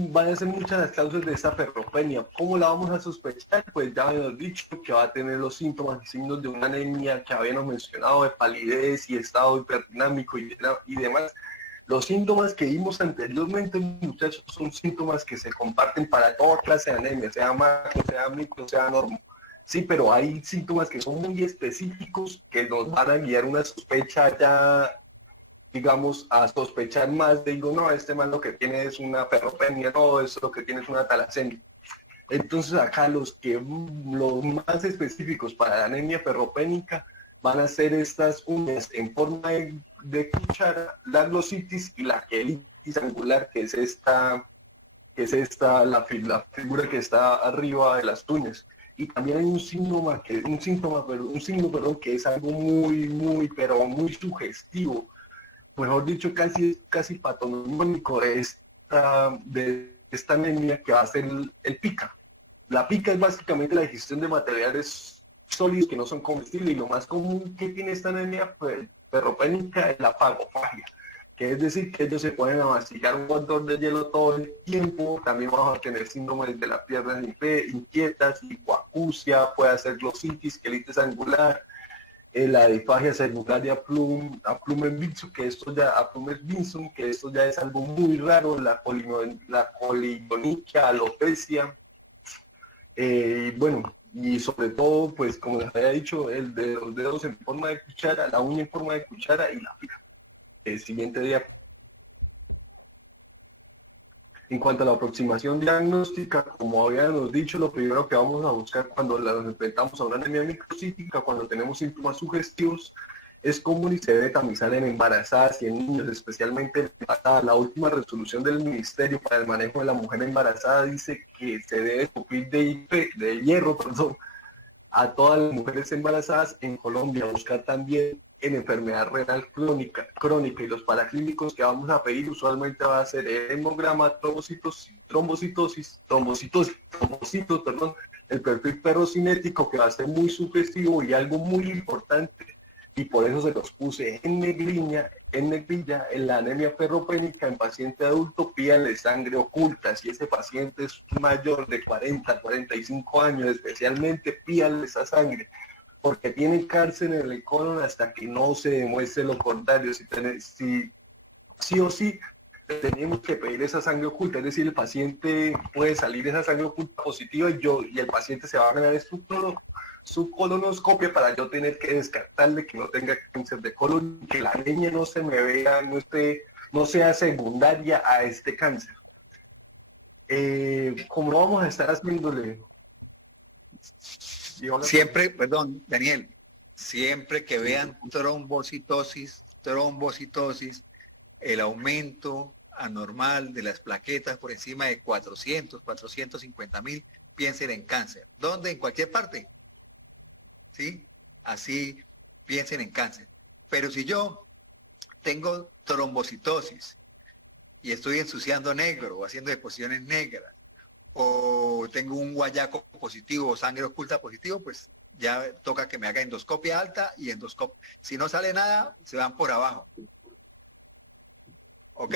Van a ser muchas las causas de esa ferropenia. ¿Cómo la vamos a sospechar? Pues ya habíamos dicho que va a tener los síntomas y signos de una anemia que habíamos mencionado, de palidez y estado hiperdinámico y demás. Los síntomas que vimos anteriormente, muchachos, son síntomas que se comparten para toda clase de anemia, sea macro, sea micro, sea normo. Sí, pero hay síntomas que son muy específicos que nos van a guiar una sospecha ya, digamos, a sospechar más. Digo, no, este man lo que tiene es una ferropenia, no, eso lo que tiene es una talasemia. Entonces acá los más específicos para la anemia ferropénica van a ser estas uñas en forma de cuchara, la glositis y la quelitis angular, que es la figura que está arriba de las uñas. Y también hay un signo que es algo muy sugestivo, mejor dicho, casi patognomónico de esta anemia, que va a ser el pica. La pica es básicamente la digestión de materiales sólidos que no son comestibles, y lo más común que tiene esta anemia ferropénica es la fagofagia, que es decir, que ellos se pueden masticar un montón de hielo todo el tiempo. También vamos a tener síndromes de las piernas inquietas, hipoacusia, puede hacer glositis, quelitis angular. la disfagia secundaria a Plummer-Vinson, que esto ya es algo muy raro, la colinoniquia, alopecia, bueno, y sobre todo, pues como les había dicho, el de los dedos en forma de cuchara, la uña en forma de cuchara y la fija. El siguiente día. En cuanto a la aproximación diagnóstica, como habíamos dicho, lo primero que vamos a buscar cuando nos enfrentamos a una anemia microcítica, cuando tenemos síntomas sugestivos, es cómo se debe tamizar en embarazadas y en niños, especialmente en embarazadas. La última resolución del Ministerio para el Manejo de la Mujer Embarazada dice que se debe suplir de hierro, a todas las mujeres embarazadas en Colombia, buscar también en enfermedad renal crónica y los paraclínicos que vamos a pedir usualmente va a ser el hemograma, trombocitos, el perfil ferrocinético que va a ser muy sugestivo y algo muy importante, y por eso se los puse en negrilla, en la anemia ferropénica en paciente adulto, pídale sangre oculta. Si ese paciente es mayor de 40, 45 años, especialmente pídale esa sangre, porque tiene cáncer en el colon hasta que no se demuestre lo contrario. Sí o sí tenemos que pedir esa sangre oculta, es decir, el paciente puede salir esa sangre oculta positiva y el paciente se va a ganar su colonoscopia para yo tener que descartarle que no tenga cáncer de colon, que la anemia no se me vea, no sea secundaria a este cáncer. ¿Cómo vamos a estar haciéndole? Siempre, perdón, Daniel, siempre que vean trombocitosis, el aumento anormal de las plaquetas por encima de 450.000, piensen en cáncer. ¿Dónde? En cualquier parte. ¿Sí? Así piensen en cáncer. Pero si yo tengo trombocitosis y estoy ensuciando negro o haciendo deposiciones negras, o tengo un guayaco positivo o sangre oculta positivo, pues ya toca que me haga endoscopia alta y endoscopia. Si no sale nada, se van por abajo. ¿Ok?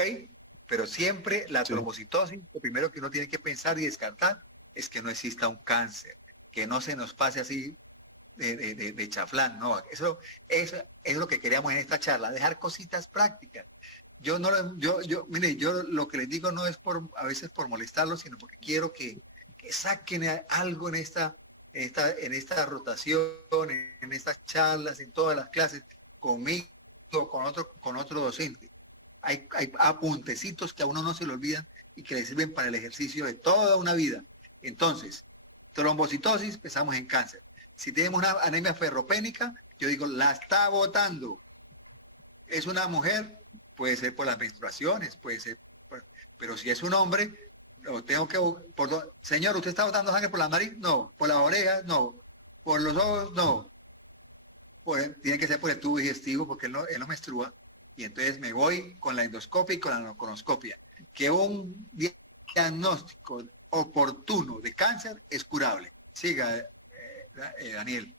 Pero siempre la trombocitosis, lo primero que uno tiene que pensar y descartar es que no exista un cáncer, que no se nos pase así de chaflán, no, eso es lo que queríamos en esta charla, dejar cositas prácticas. Mire, yo lo que les digo no es a veces por molestarlos, sino porque quiero que saquen algo en esta rotación, en estas charlas, en todas las clases, conmigo, con otro docente. Hay apuntecitos que a uno no se le olvidan y que le sirven para el ejercicio de toda una vida. Entonces, trombocitosis, pensamos en cáncer. Si tenemos una anemia ferropénica, yo digo, la está botando. Es una mujer, puede ser por las menstruaciones, puede ser, pero si es un hombre, lo tengo que, señor, ¿usted está botando sangre por la nariz? No. ¿Por las orejas? No. ¿Por los ojos? No. Tiene que ser por el tubo digestivo porque él no menstrua. Y entonces me voy con la endoscopia y con la colonoscopia. Que un diagnóstico oportuno de cáncer es curable. Siga, Daniel.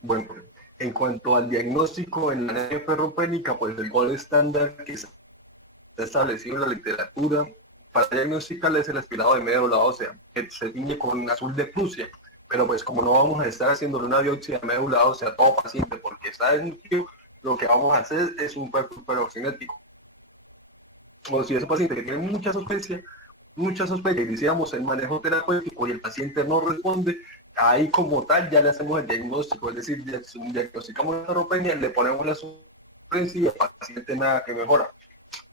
Bueno, en cuanto al diagnóstico en la anemia ferropénica, pues el gol estándar que está establecido en la literatura para diagnosticar es el aspirado de médula ósea, que se tiñe con azul de Prusia. Pero pues como no vamos a estar haciéndole una biopsia de médula ósea a todo paciente porque está desnutrido, lo que vamos a hacer es un perfil ferrocinético. O si es un paciente que tiene mucha sospecha y decíamos el manejo terapéutico y el paciente no responde, ahí como tal ya le hacemos el diagnóstico, es decir, diagnosticamos la ferropenia, le ponemos la suplencia y el paciente nada que mejora.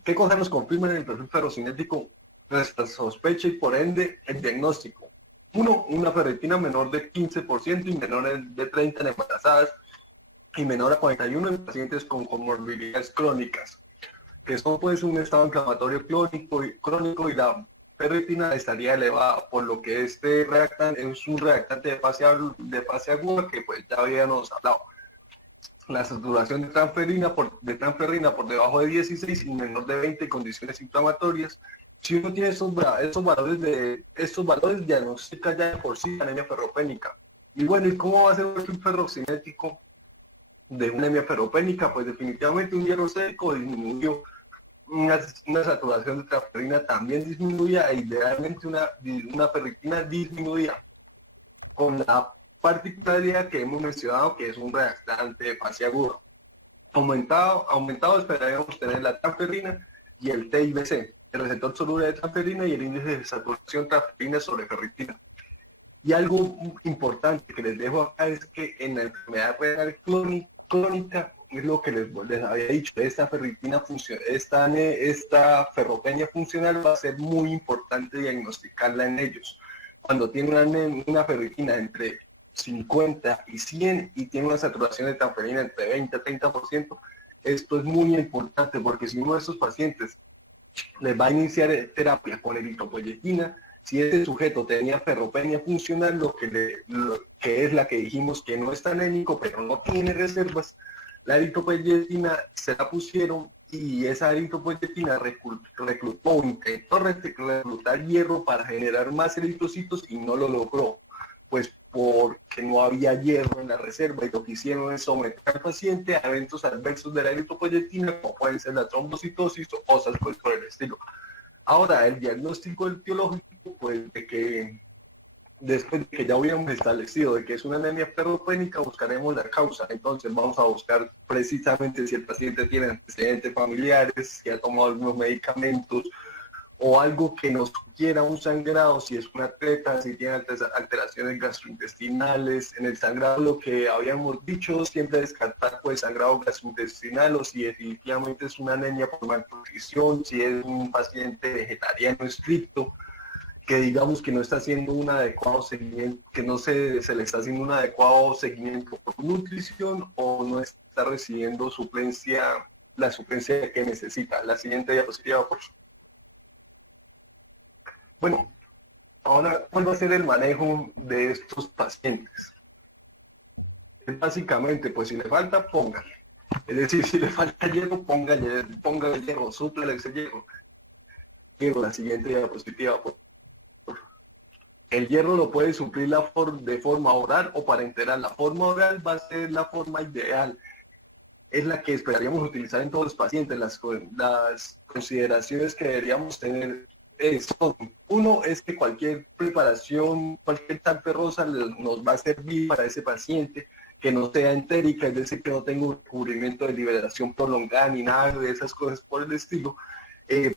¿Qué cosas nos confirman en el perfil ferrocinético? Nuestra sospecha y por ende el diagnóstico. 1. Una ferritina menor de 15% y menor de 30 en embarazadas y menor a 41 en pacientes con comorbilidades crónicas, que esto puede ser un estado inflamatorio crónico y la ferritina estaría elevada, por lo que este reactante es un reactante de fase aguda que pues ya habíamos hablado. La saturación de transferrina por debajo de 16 y menor de 20 en condiciones inflamatorias. Si uno tiene estos valores diagnostica ya de por sí anemia ferropénica. Y bueno, ¿y cómo va a ser un perfil ferrocinético de una anemia ferropénica? Pues definitivamente un hierro seco disminuyó, una saturación de transferrina también disminuía e idealmente una ferritina disminuía. Con la particularidad que hemos mencionado, que es un reactante de fase aguda. Aumentado esperaríamos tener la transferrina y el TIBC, el receptor soluble de transferrina y el índice de saturación transferrina sobre ferritina. Y algo importante que les dejo acá es que en la enfermedad renal crónica, es lo que les había dicho, esta ferropenia funcional va a ser muy importante diagnosticarla en ellos. Cuando tiene una ferritina entre 50 y 100 y tiene una saturación de transferina entre 20 a 30%, esto es muy importante porque si uno de estos pacientes les va a iniciar terapia con eritropoyetina, si ese sujeto tenía ferropenia funcional, lo que es la que dijimos que no está anémico, pero no tiene reservas, la eritropoyetina se la pusieron y esa eritropoyetina reclutó, intentó reclutar hierro para generar más eritrocitos y no lo logró, pues porque no había hierro en la reserva y lo que hicieron es someter al paciente a eventos adversos de la eritropoyetina, como pueden ser la trombocitosis o cosas pues, por el estilo. Ahora, el diagnóstico etiológico, pues de que después de que ya hubiéramos establecido de que es una anemia ferropénica, buscaremos la causa. Entonces vamos a buscar precisamente si el paciente tiene antecedentes familiares, si ha tomado algunos medicamentos o algo que nos sugiera un sangrado, si es un atleta, si tiene alteraciones gastrointestinales. En el sangrado lo que habíamos dicho, siempre descartar pues sangrado gastrointestinal o si definitivamente es una anemia por malnutrición, si es un paciente vegetariano estricto, que digamos que no está haciendo un adecuado seguimiento, que no se le está haciendo un adecuado seguimiento por nutrición o no está recibiendo la suplencia que necesita. La siguiente diapositiva, por favor. Bueno, ahora, ¿cuál va a ser el manejo de estos pacientes? Básicamente, pues si le falta, póngale. Es decir, si le falta hierro, póngale hierro, súplale ese hierro. Quiero la siguiente diapositiva, por favor. El hierro lo puede suplir de forma oral o parenteral. La forma oral va a ser la forma ideal. Es la que esperaríamos utilizar en todos los pacientes. Las consideraciones que deberíamos tener son, uno es que cualquier preparación, cualquier tal ferrosa nos va a servir para ese paciente, que no sea entérica, es decir, que no tenga un recubrimiento de liberación prolongada ni nada de esas cosas por el estilo,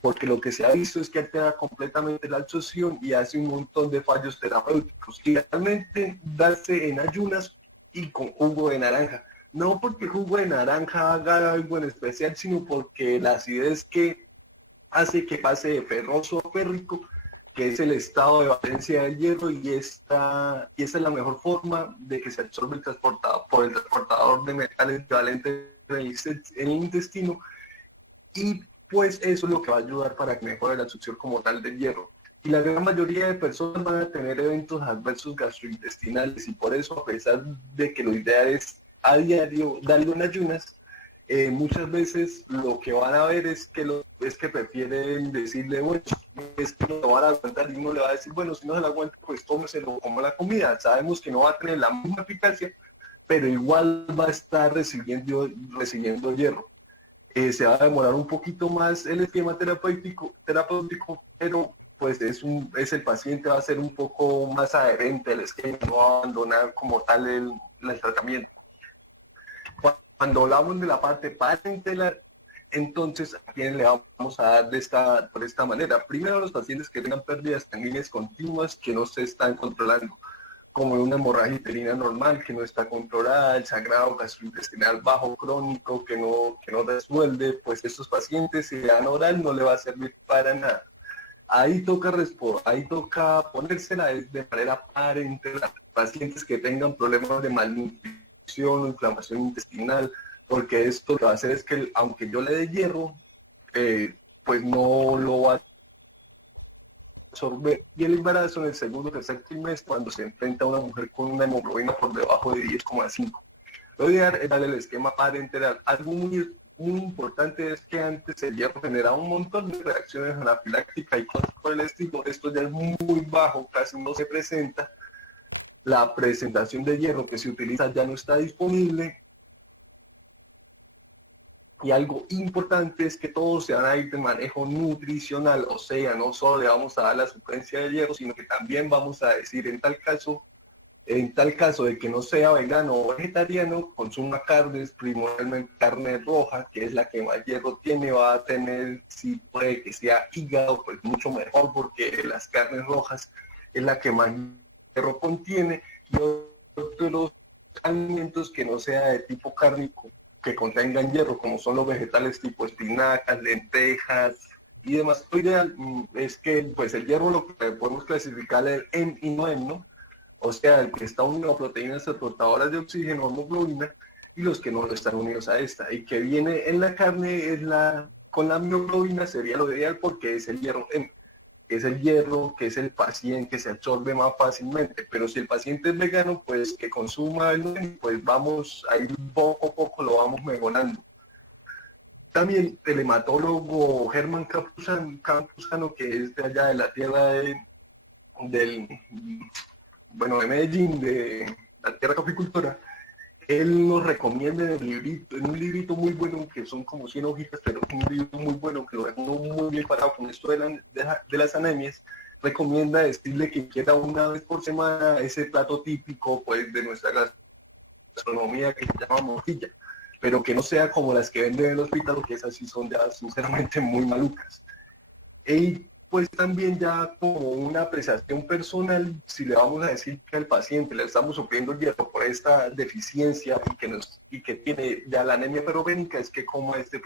porque lo que se ha visto es que altera completamente la absorción y hace un montón de fallos terapéuticos. Y realmente darse en ayunas y con jugo de naranja. No porque el jugo de naranja haga algo en especial, sino porque la acidez que hace que pase de ferroso a férrico, que es el estado de valencia del hierro, y esa es la mejor forma de que se absorbe por el transportador de metales valentes en el intestino, y pues eso es lo que va a ayudar para que mejore la absorción como tal del hierro. Y la gran mayoría de personas van a tener eventos adversos gastrointestinales, y por eso, a pesar de que lo ideal es a diario darle en ayunas, muchas veces lo que van a ver es que prefieren decirle, bueno, es que no lo van a aguantar, y uno le va a decir, bueno, si no se lo aguanta, pues tómeselo como la comida. Sabemos que no va a tener la misma eficacia, pero igual va a estar recibiendo hierro. Se va a demorar un poquito más el esquema terapéutico, pero pues el paciente va a ser un poco más adherente al esquema, no va a abandonar como tal el tratamiento. Cuando hablamos de la parte parenteral, entonces a quién le vamos a dar por esta manera. Primero, a los pacientes que tengan pérdidas sanguíneas continuas que no se están controlando, como una hemorragia uterina normal que no está controlada, el sangrado gastrointestinal bajo crónico que no resuelve, pues estos pacientes, si le dan oral, no le va a servir para nada. Ahí toca ponérsela de manera parenteral. Pacientes que tengan problemas de malnutrición o inflamación intestinal, porque esto lo que va a hacer es que aunque yo le dé hierro, pues no lo va a absorber. Y el embarazo en el segundo o tercer trimestre, cuando se enfrenta a una mujer con una hemoglobina por debajo de 10,5. Lo ideal es darle el esquema parenteral. Algo muy importante es que antes el hierro generaba un montón de reacciones anafilácticas y cosas por el estilo. Esto ya es muy bajo, casi no se presenta. La presentación de hierro que se utiliza ya no está disponible. Y algo importante es que todos se van a ir de manejo nutricional, o sea, no solo le vamos a dar la suplencia de hierro, sino que también vamos a decir en tal caso En tal caso de que no sea vegano o vegetariano, consuma carnes, primordialmente carne roja, que es la que más hierro tiene, va a tener, si puede que sea hígado, pues mucho mejor, porque las carnes rojas es la que más hierro contiene, y otros alimentos que no sea de tipo cárnico, que contengan hierro, como son los vegetales tipo espinacas, lentejas y demás. Lo ideal es que pues el hierro lo que podemos clasificar en y no en, ¿no? O sea, el que está unido a proteínas transportadoras de oxígeno, hemoglobina, y los que no lo están unidos a esta. Y que viene en la carne con la mioglobina sería lo ideal porque es el hierro M, que es el hierro, que es el paciente, que se absorbe más fácilmente. Pero si el paciente es vegano, pues que consuma el M, pues vamos, ahí poco a poco lo vamos mejorando. También el hematólogo Germán Campuzano, que es de allá de la tierra del de Medellín, de la tierra caficultora, él nos recomienda en un librito muy bueno, que son como 100 hojitas, pero es un libro muy bueno, que lo dejo muy bien parado con esto de las anemias, recomienda decirle que quiera una vez por semana ese plato típico pues de nuestra gastronomía que se llama morcilla, pero que no sea como las que venden en el hospital, porque esas sí son ya sinceramente muy malucas. Y pues también ya como una apreciación personal, si le vamos a decir que al paciente le estamos sufriendo hierro por esta deficiencia y que tiene ya la anemia ferrovénica, es que coma este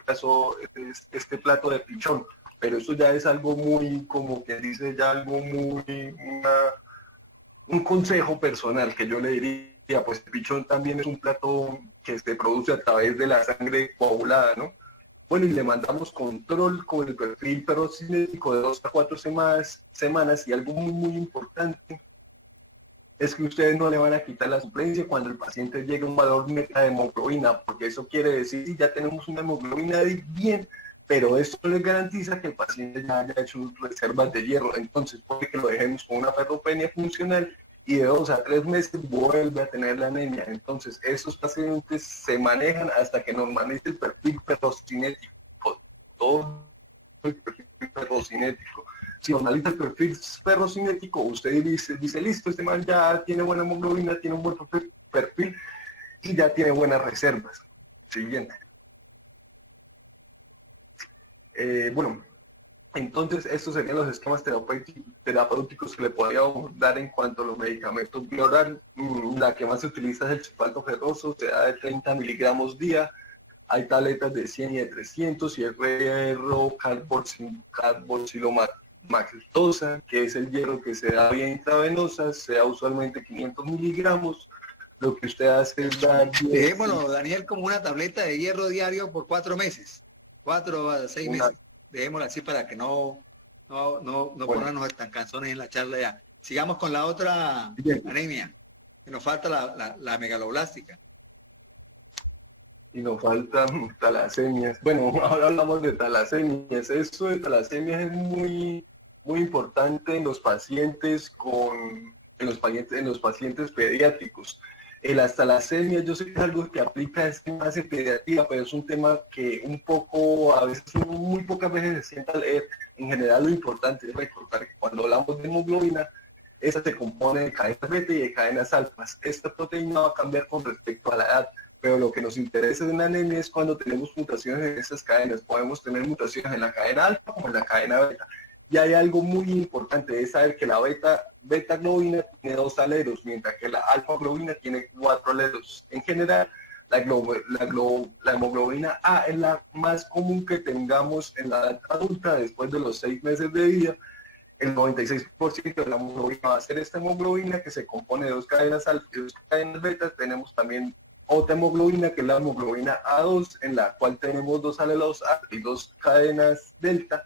plato de pichón. Pero eso ya es algo muy, como que dice, ya algo muy, un consejo personal que yo le diría, pues el pichón también es un plato que se produce a través de la sangre coagulada, ¿no? Bueno, y le mandamos control con el perfil ferrocinético de 2 a 4 semanas, y algo muy importante es que ustedes no le van a quitar la suplencia cuando el paciente llegue a un valor meta de hemoglobina, porque eso quiere decir que ya tenemos una hemoglobina bien, pero eso les garantiza que el paciente ya haya hecho reservas de hierro. Entonces puede que lo dejemos con una ferropenia funcional y de 2 a 3 meses vuelve a tener la anemia. Entonces esos pacientes se manejan hasta que normalice el perfil ferrocinético, todo el perfil ferrocinético. Si normaliza el perfil ferrocinético, usted dice, listo, este man ya tiene buena hemoglobina, tiene un buen perfil y ya tiene buenas reservas. Siguiente. Bueno, entonces estos serían los esquemas terapéuticos que le podríamos dar en cuanto a los medicamentos bioral. La que más se utiliza es el sulfato ferroso, se da de 30 miligramos día. Hay tabletas de 100 y de 300, y el hierro carboxilomactosa, que es el hierro que se da vía intravenosa, se da usualmente 500 miligramos. Lo que usted hace es dar... Dejémoslo, Daniel, como una tableta de hierro diario por 4 meses, 4 a 6 meses. Dejémoslo así para que no bueno, ponernos tan cansones en la charla ya. Sigamos con la otra anemia, que nos falta la megaloblástica. Y nos faltan talasemias. Bueno, ahora hablamos de talasemias. Esto de talasemias es muy importante en los pacientes en los pacientes pediátricos. Las talasemias, yo sé que es algo que aplica más en pediatría, pero es un tema que a veces, muy pocas veces se sienta a leer. En general, lo importante es recordar que cuando hablamos de hemoglobina, esta se compone de cadenas beta y de cadenas alfas. Esta proteína va a cambiar con respecto a la edad, pero lo que nos interesa en la anemia es cuando tenemos mutaciones en esas cadenas. Podemos tener mutaciones en la cadena alfa como en la cadena beta. Y hay algo muy importante, es saber que la beta globina tiene 2 alelos, mientras que la alfa globina tiene 4 alelos. En general, la hemoglobina A es la más común que tengamos en la edad adulta después de los 6 meses de vida. El 96% de la hemoglobina va a ser esta hemoglobina, que se compone de 2 cadenas alfa y 2 cadenas beta. Tenemos también otra hemoglobina, que es la hemoglobina A2, en la cual tenemos 2 alelos A y 2 cadenas delta,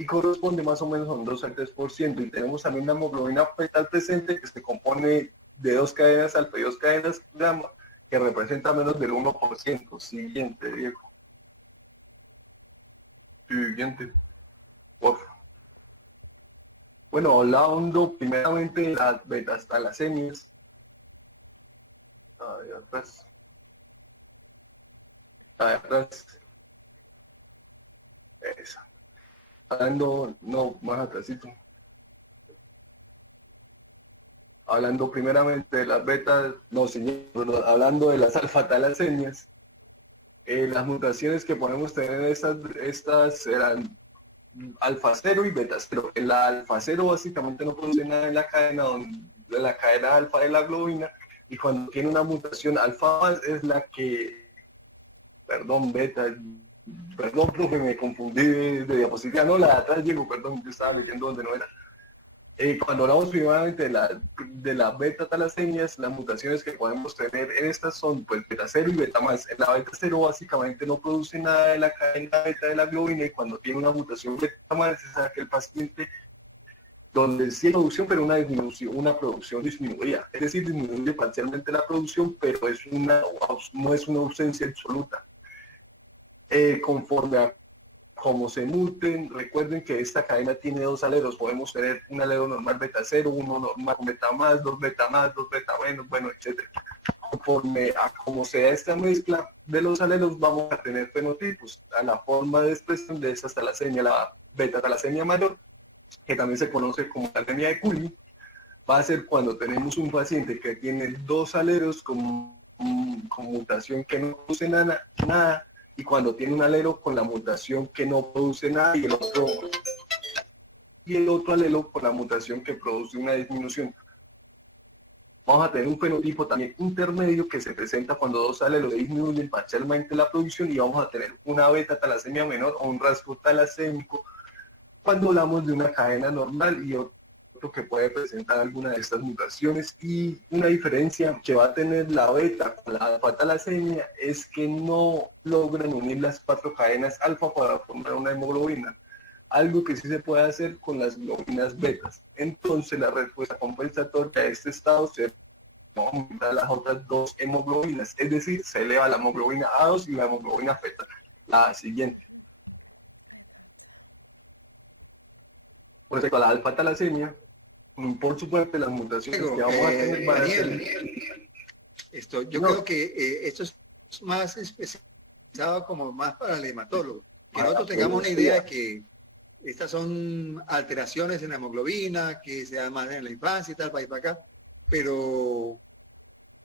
y corresponde más o menos a un 2 al 3%. Y tenemos también la hemoglobina fetal presente, que se compone de 2 cadenas alfa y 2 cadenas gamma, que representa menos del 1%. Siguiente, Diego. Siguiente, por favor. Bueno, hablando primeramente de las beta-talasemias. Ahí atrás. Ahí atrás. Esa. Hablando, no, más atrásito. hablando primeramente de las betas, no señor, hablando de las alfa-talasemias, las mutaciones que podemos tener estas eran alfa 0 y beta 0. En la alfa 0 básicamente no produce nada en la cadena, de la cadena alfa de la globina, y cuando tiene una mutación alfa más es la que, perdón, beta, perdón, profe, me confundí de diapositiva, no, la de atrás llego, perdón, yo estaba leyendo donde no era. Cuando hablamos primeramente de la beta-talasemias, las mutaciones que podemos tener en estas son pues beta 0 y beta más. En la beta 0 básicamente no produce nada de la cadena beta de la globina, y cuando tiene una mutación beta más es aquel paciente donde sí hay producción, pero una producción disminuida. Es decir, disminuye parcialmente la producción, pero no es una ausencia absoluta. Conforme a cómo se muten, recuerden que esta cadena tiene dos alelos. Podemos tener un alelo normal beta 0, uno normal con beta más, dos beta menos, bueno, etc. Conforme a cómo sea esta mezcla de los alelos, vamos a tener fenotipos. A la forma de expresión de esta talasemia, la beta-talasemia mayor, que también se conoce como la anemia de Culley, va a ser cuando tenemos un paciente que tiene dos alelos con mutación que no produce nada, y cuando tiene un alelo con la mutación que no produce nada, y el otro alelo con la mutación que produce una disminución. Vamos a tener un fenotipo también intermedio que se presenta cuando dos alelos disminuyen parcialmente la producción, y vamos a tener una beta-talasemia menor o un rasgo talasémico cuando hablamos de una cadena normal, y otro que puede presentar alguna de estas mutaciones. Y una diferencia que va a tener la beta con la alfa-talasemia es que no logran unir las 4 cadenas alfa para formar una hemoglobina, algo que sí se puede hacer con las globinas betas. Entonces la respuesta compensatoria a este estado se aumenta las otras 2 hemoglobinas, es decir, se eleva la hemoglobina A2 y la hemoglobina feta. La siguiente. Respecto a la alfa-talasemia, por supuesto, las mutaciones que vamos a tener van a ser... Yo creo que esto es más especializado como más para el hematólogo. Que nosotros tengamos una idea de que estas son alteraciones en la hemoglobina, que se dan más en la infancia y tal, para ir para acá. Pero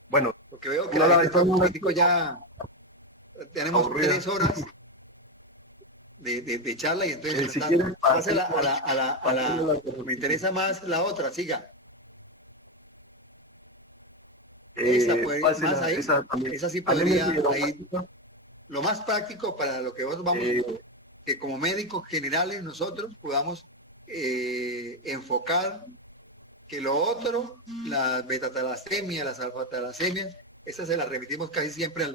bueno, lo que veo que la gente está un poquitico ya... Tenemos aburrida. 3 horas de charla, y entonces si quieren, me interesa más la otra, siga. Esa sí podría, ahí, lo más práctico para lo que vamos, que como médicos generales nosotros podamos enfocar que lo otro, las beta-talasemias, las alfa-talasemias, esas se las remitimos casi siempre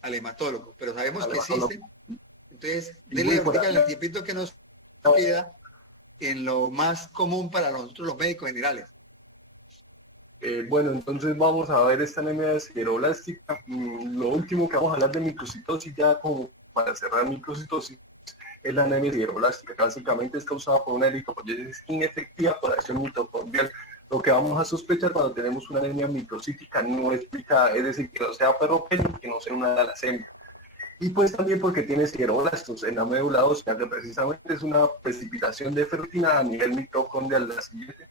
al hematólogo, pero sabemos que existen. Entonces, denle el tiempito que nos queda en lo más común para nosotros los médicos generales. Bueno, entonces vamos a ver esta anemia sideroblástica. Lo último que vamos a hablar de microcitosis, ya como para cerrar microcitosis, es la anemia sideroblástica, que básicamente es causada por una eritropoyesis inefectiva por acción mitocondrial. Lo que vamos a sospechar cuando tenemos una anemia microcítica no explicada, es decir, que no sea ferropenia, que no sea una talasemia. Y pues también porque tiene sideroblastos en la médula ósea, que precisamente es una precipitación de ferritina a nivel mitocondrial. La siguiente.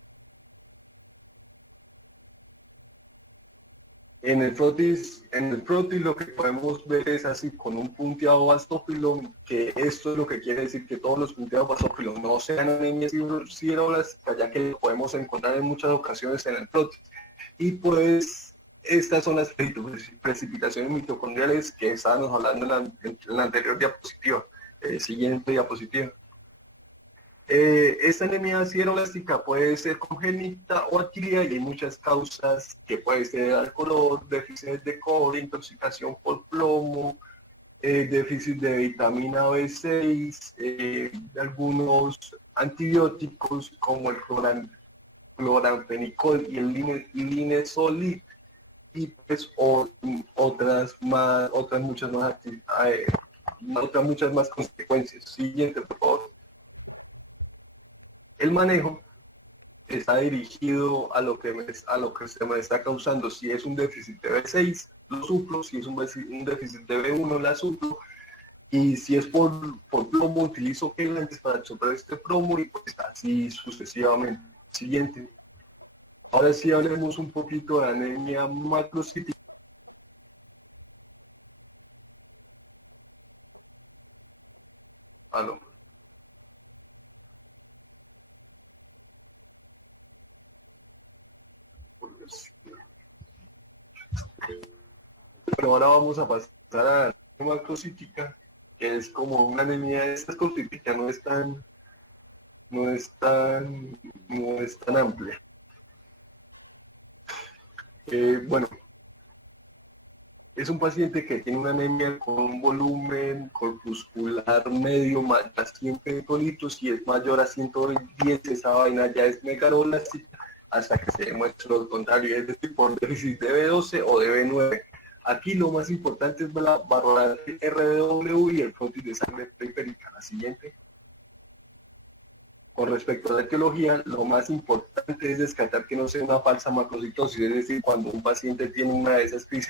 En el frotis lo que podemos ver es así con un punteado bastófilo, que esto es lo que quiere decir que todos los punteados bastófilos no sean anemias sideroblásticas, ya que lo podemos encontrar en muchas ocasiones en el frotis. Y pues estas son las precipitaciones mitocondriales que estábamos hablando en la anterior diapositiva. Siguiente diapositiva. Esta anemia sideroblástica puede ser congénita o adquirida, y hay muchas causas, que puede ser alcohol, déficit de cobre, intoxicación por plomo, déficit de vitamina B6, algunos antibióticos como el cloramfenicol y el linezolid, y pues otras muchas más consecuencias. Siguiente, por favor. El manejo está dirigido a lo que se me está causando. Si es un déficit de B6, lo suplo; si es un déficit de B1, la suplo; y si es por plomo, utilizo quelantes para absorber este plomo, y pues así sucesivamente. Siguiente. Ahora sí hablemos un poquito de anemia macrocítica. Aló. Pero ahora vamos a pasar a la anemia macrocítica, que es como una anemia de estas cositas, no es tan amplia. Bueno, es un paciente que tiene una anemia con un volumen corpuscular medio más a 100 hectolitros y es mayor a 110, esa vaina ya es megaloblástica hasta que se demuestre lo contrario, es decir, por déficit de B12 o de B9. Aquí lo más importante es la valorar el RDW y el frontis de sangre periférica. La siguiente. Con respecto a la etiología, lo más importante es descartar que no sea una falsa macrocitosis, es decir, cuando un paciente tiene una de esas crisis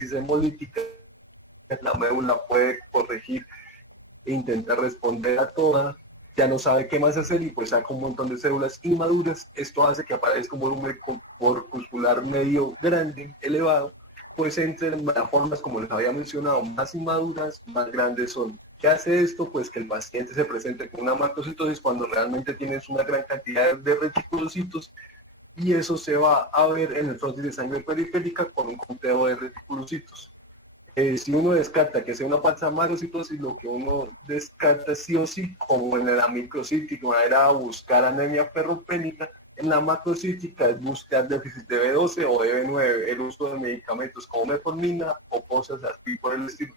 hemolíticas, la médula puede corregir e intentar responder a todas, ya no sabe qué más hacer y pues saca un montón de células inmaduras. Esto hace que aparezca un volumen corpuscular medio grande, elevado, pues entre las formas, como les había mencionado, más inmaduras, más grandes son. ¿Qué hace esto? Pues que el paciente se presente con una macrocitosis cuando realmente tienes una gran cantidad de reticulocitos, y eso se va a ver en el frontis de sangre periférica con un conteo de reticulocitos. Si uno descarta que sea una falsa macrocitosis, lo que uno descarta sí o sí, como en la microcítica era buscar anemia ferropénica, en la macrocítica es buscar déficit de B12 o de B9, el uso de medicamentos como metformina o cosas así por el estilo.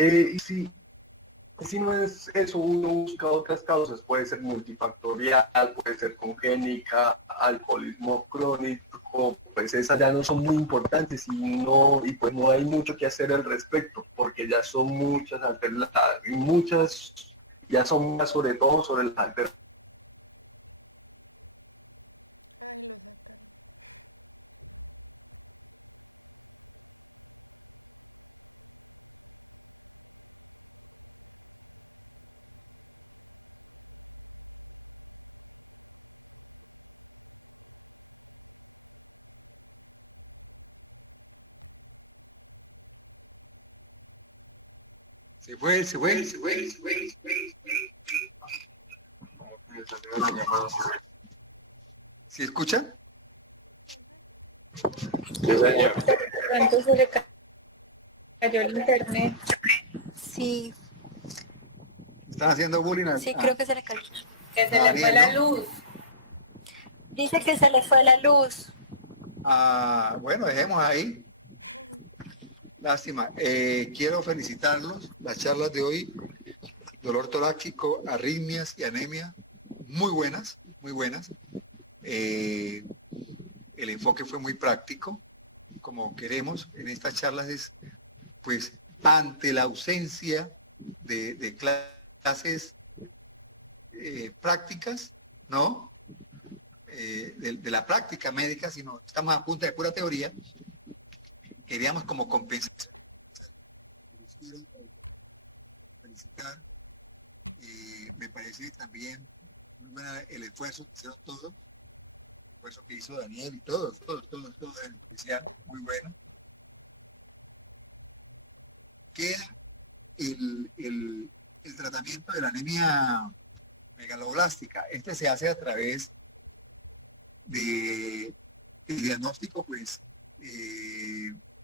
Y si no es eso, uno busca otras causas, puede ser multifactorial, puede ser congénica, alcoholismo crónico, pues esas ya no son muy importantes y pues no hay mucho que hacer al respecto, porque ya son muchas ya son más sobre todo sobre las alternativas. Se fue. ¿Sí escuchan? Pronto se le cayó el internet. Sí, Están haciendo bullying sí, creo que se le cayó. Que se le Daniel, fue la ¿no? luz. Dice que se le fue la luz. Bueno, dejemos ahí. Lástima. Quiero felicitarlos. Las charlas de hoy, dolor torácico, arritmias y anemia, muy buenas, muy buenas. El enfoque fue muy práctico, como queremos en estas charlas es, pues, ante la ausencia de clases prácticas, ¿no? De la práctica médica, sino estamos a punta de pura teoría, queríamos como compensación. Quiero felicitar. Me parece también muy buena el esfuerzo que hicieron todos, el esfuerzo que hizo Daniel y todos en especial, muy bueno. Queda el tratamiento de la anemia megaloblástica. Este se hace a través de el diagnóstico, pues,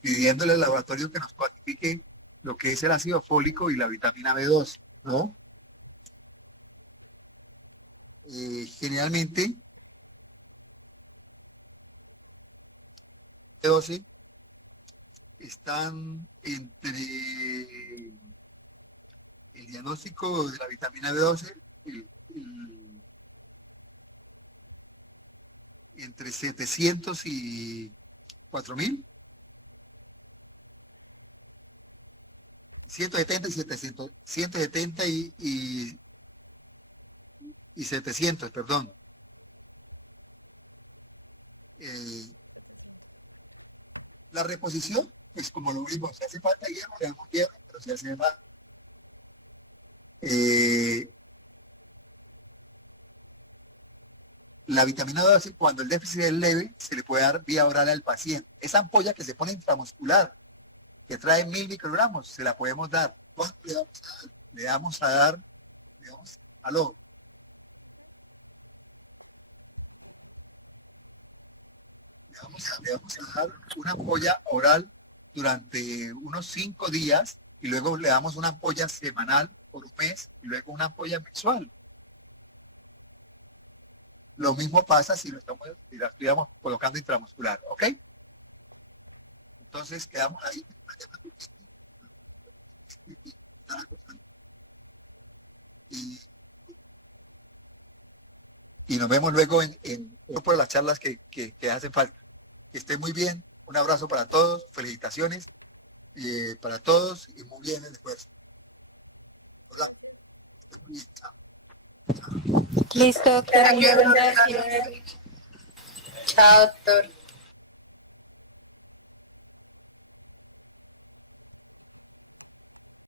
pidiéndole al laboratorio que nos cuantifique lo que es el ácido fólico y la vitamina B2, ¿no? Generalmente, B12 están entre el diagnóstico de la vitamina B12, entre 700 y 4000, 170 y 700, 170 y 700, perdón. La reposición, pues como lo vimos, si hace falta hierro, le damos hierro, pero si hace falta La vitamina B12, cuando el déficit es leve, se le puede dar vía oral al paciente. Esa ampolla que se pone intramuscular, que trae 1000 microgramos, se la podemos dar. ¿Cuánto le vamos a dar? Aló. Le vamos a dar una ampolla oral durante unos 5 días y luego le damos una ampolla semanal por un mes y luego una ampolla mensual. Lo mismo pasa si la estuviéramos colocando intramuscular, ¿ok? Entonces quedamos ahí. Y nos vemos luego por las charlas que hacen falta. Que estén muy bien. Un abrazo para todos. Felicitaciones para todos y muy bien el esfuerzo. Hola. Muy bien, chao. Listo, doctor. Gracias. Chao, doctor.